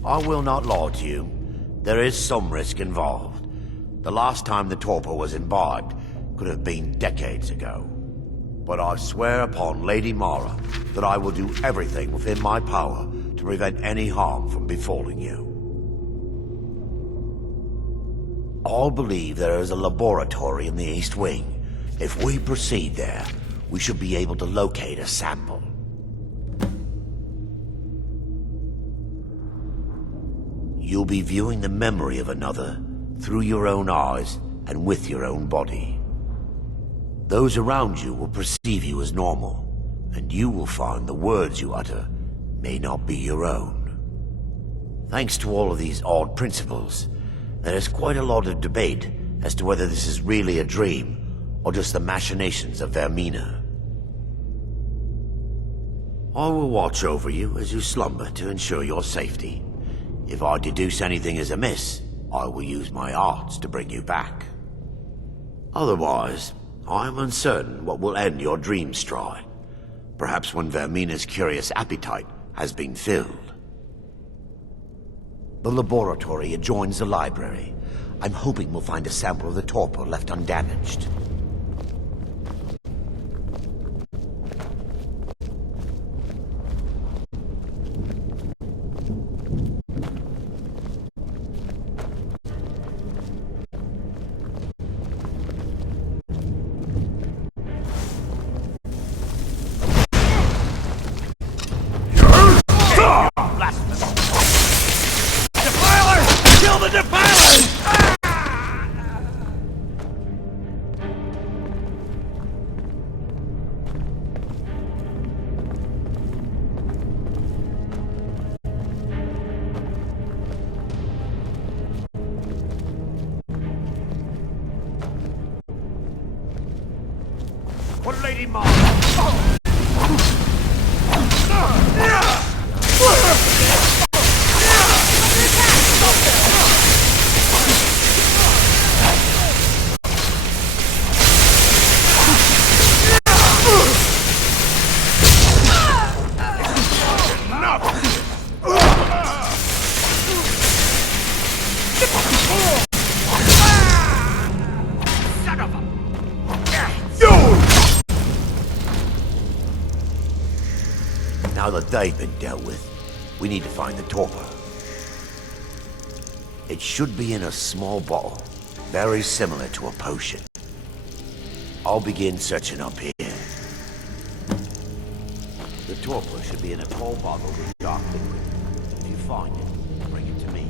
I will not lie to you. There is some risk involved. The last time the torpor was imbibed could have been decades ago. But I swear upon Lady Mara that I will do everything within my power to prevent any harm from befalling you. I believe there is a laboratory in the East Wing. If we proceed there, we should be able to locate a sample. You'll be viewing the memory of another through your own eyes and with your own body. Those around you will perceive you as normal, and you will find the words you utter may not be your own. Thanks to all of these odd principles, there is quite a lot of debate as to whether this is really a dream or just the machinations of Vermina. I will watch over you as you slumber to ensure your safety. If I deduce anything is amiss, I will use my arts to bring you back. Otherwise, I am uncertain what will end your dream stride. Perhaps when Vermina's curious appetite has been filled. The laboratory adjoins the library. I'm hoping we'll find a sample of the torpor left undamaged. For Lady Mara! Now that they've been dealt with, we need to find the torpor. It should be in a small bottle, very similar to a potion. I'll begin searching up here. The torpor should be in a tall bottle with dark liquid. If you find it, bring it to me.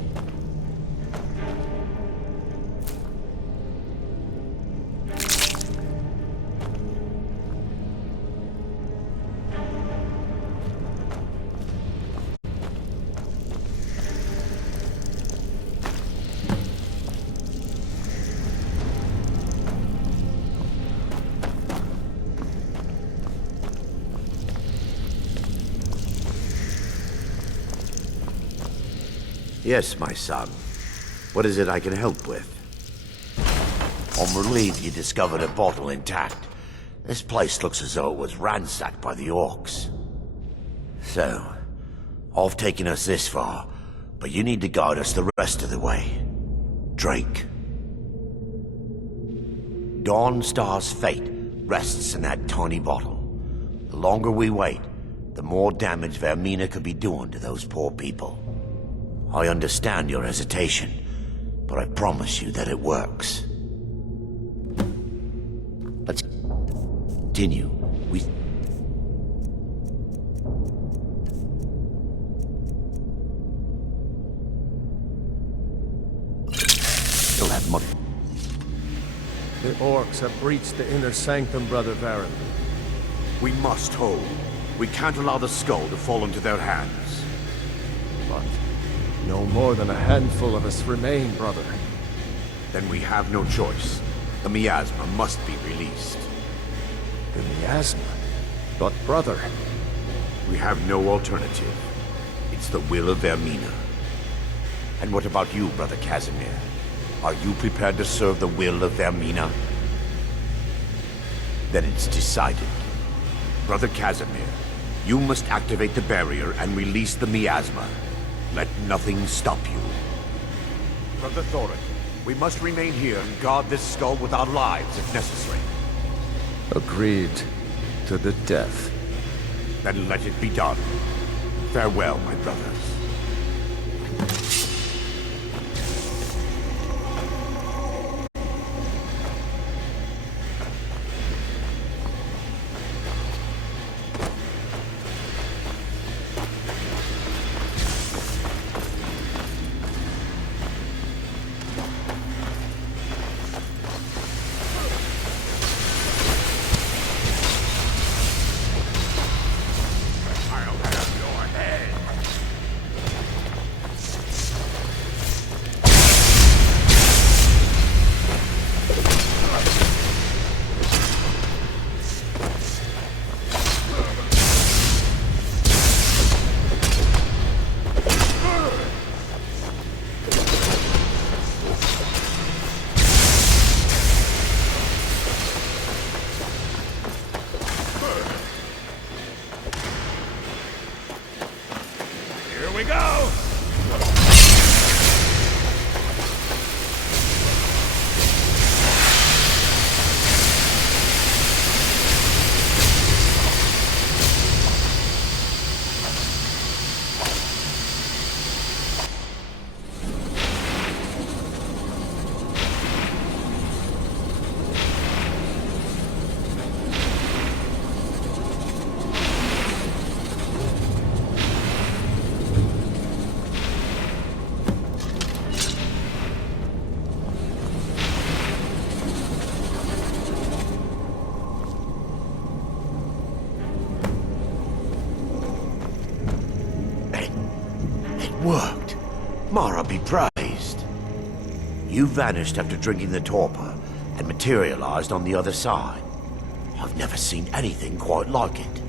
Yes, my son. What is it I can help with? I'm relieved you discovered a bottle intact. This place looks as though it was ransacked by the orcs. So, I've taken us this far, but you need to guide us the rest of the way. Drake. Dawnstar's fate rests in that tiny bottle. The longer we wait, the more damage Vermina could be doing to those poor people. I understand your hesitation, but I promise you that it works. Let's continue. We still have money. The orcs have breached the inner sanctum, Brother Varen. We must hold. We can't allow the skull to fall into their hands. But no more than a handful of us remain, brother. Then we have no choice. The miasma must be released. The miasma? But brother... We have no alternative. It's the will of Vermina. And what about you, Brother Casimir? Are you prepared to serve the will of Vermina? Then it's decided. Brother Casimir, you must activate the barrier and release the miasma. Let nothing stop you. Brother Thorin, we must remain here and guard this skull with our lives if necessary. Agreed to the death. Then let it be done. Farewell, my brothers. Worked. Mara be praised. You vanished after drinking the torpor and materialized on the other side. I've never seen anything quite like it.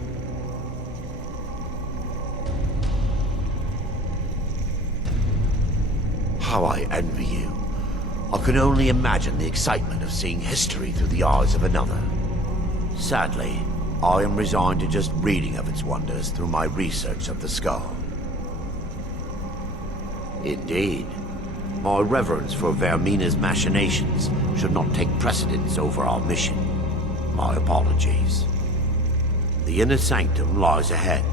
How I envy you. I can only imagine the excitement of seeing history through the eyes of another. Sadly, I am resigned to just reading of its wonders through my research of the skull. Indeed. My reverence for Vermina's machinations should not take precedence over our mission. My apologies. The inner sanctum lies ahead.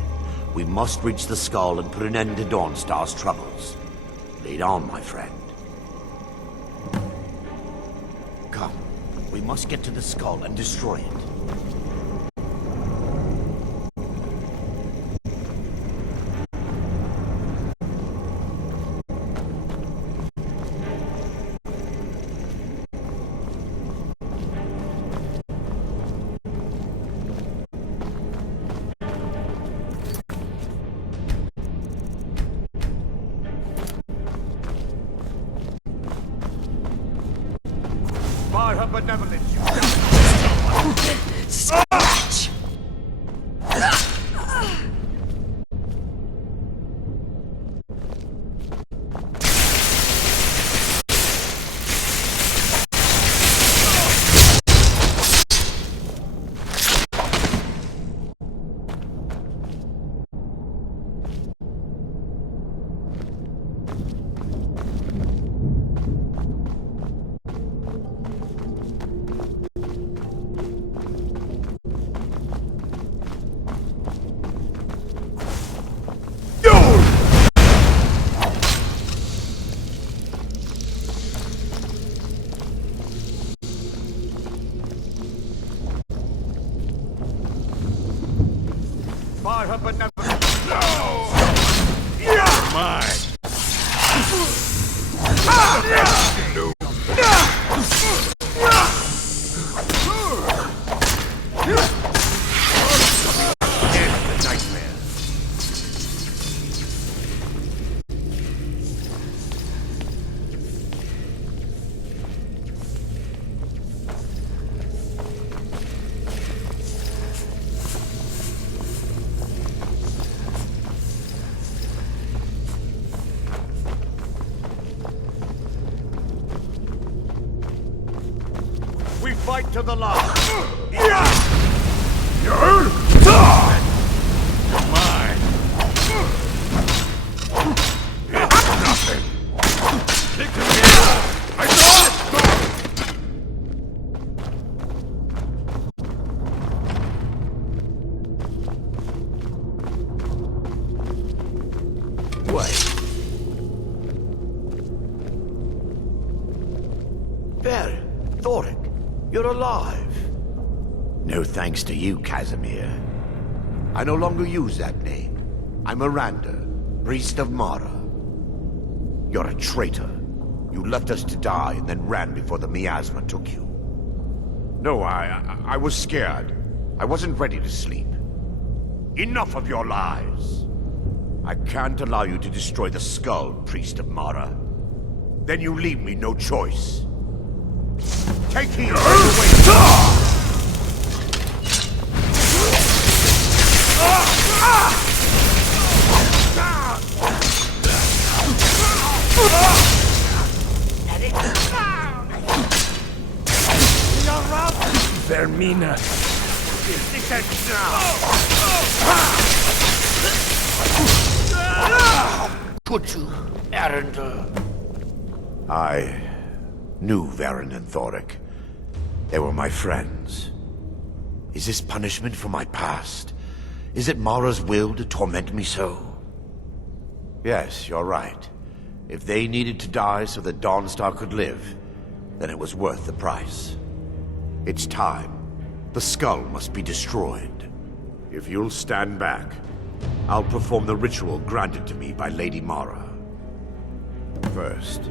We must reach the skull and put an end to Dawnstar's troubles. Lead on, my friend. Come, we must get to the skull and destroy it. By her benevolence, you Scratch! by her benevolence. Mine. We fight to the last. You're mine. It's nothing. Kick him here. I saw it. Barry, Thoric, you're alive. No thanks to you, Casimir. I no longer use that name. I'm Miranda, priest of Mara. You're a traitor. You left us to die and then ran before the miasma took you. No, I was scared. I wasn't ready to sleep. Enough of your lies. I can't allow you to destroy the skull, priest of Mara. Then you leave me no choice. Take heed! Vermina. Could you, Arender? I knew Varen and Thoric. They were my friends. Is this punishment for my past? Is it Mara's will to torment me so? Yes, you're right. If they needed to die so that Dawnstar could live, then it was worth the price. It's time. The skull must be destroyed. If you'll stand back, I'll perform the ritual granted to me by Lady Mara. First,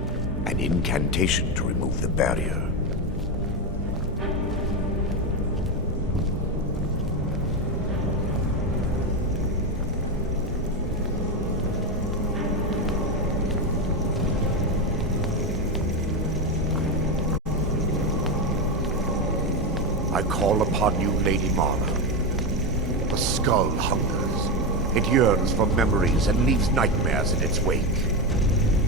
an incantation to remove the barrier. I call upon you, Lady Mara. The skull hungers. It yearns for memories and leaves nightmares in its wake.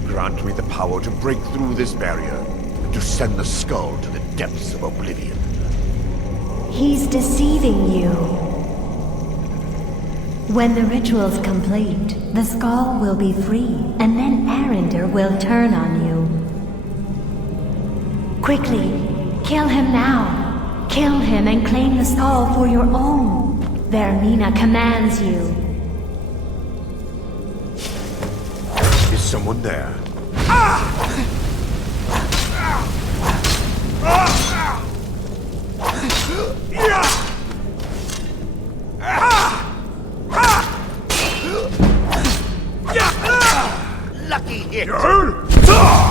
Grant me the power to break through this barrier and to send the skull to the depths of oblivion. He's deceiving you. When the ritual's complete, the skull will be free, and then Arender will turn on you. Quickly, kill him now. Kill him and claim the skull for your own. Vermina commands you. someone there. Lucky hit!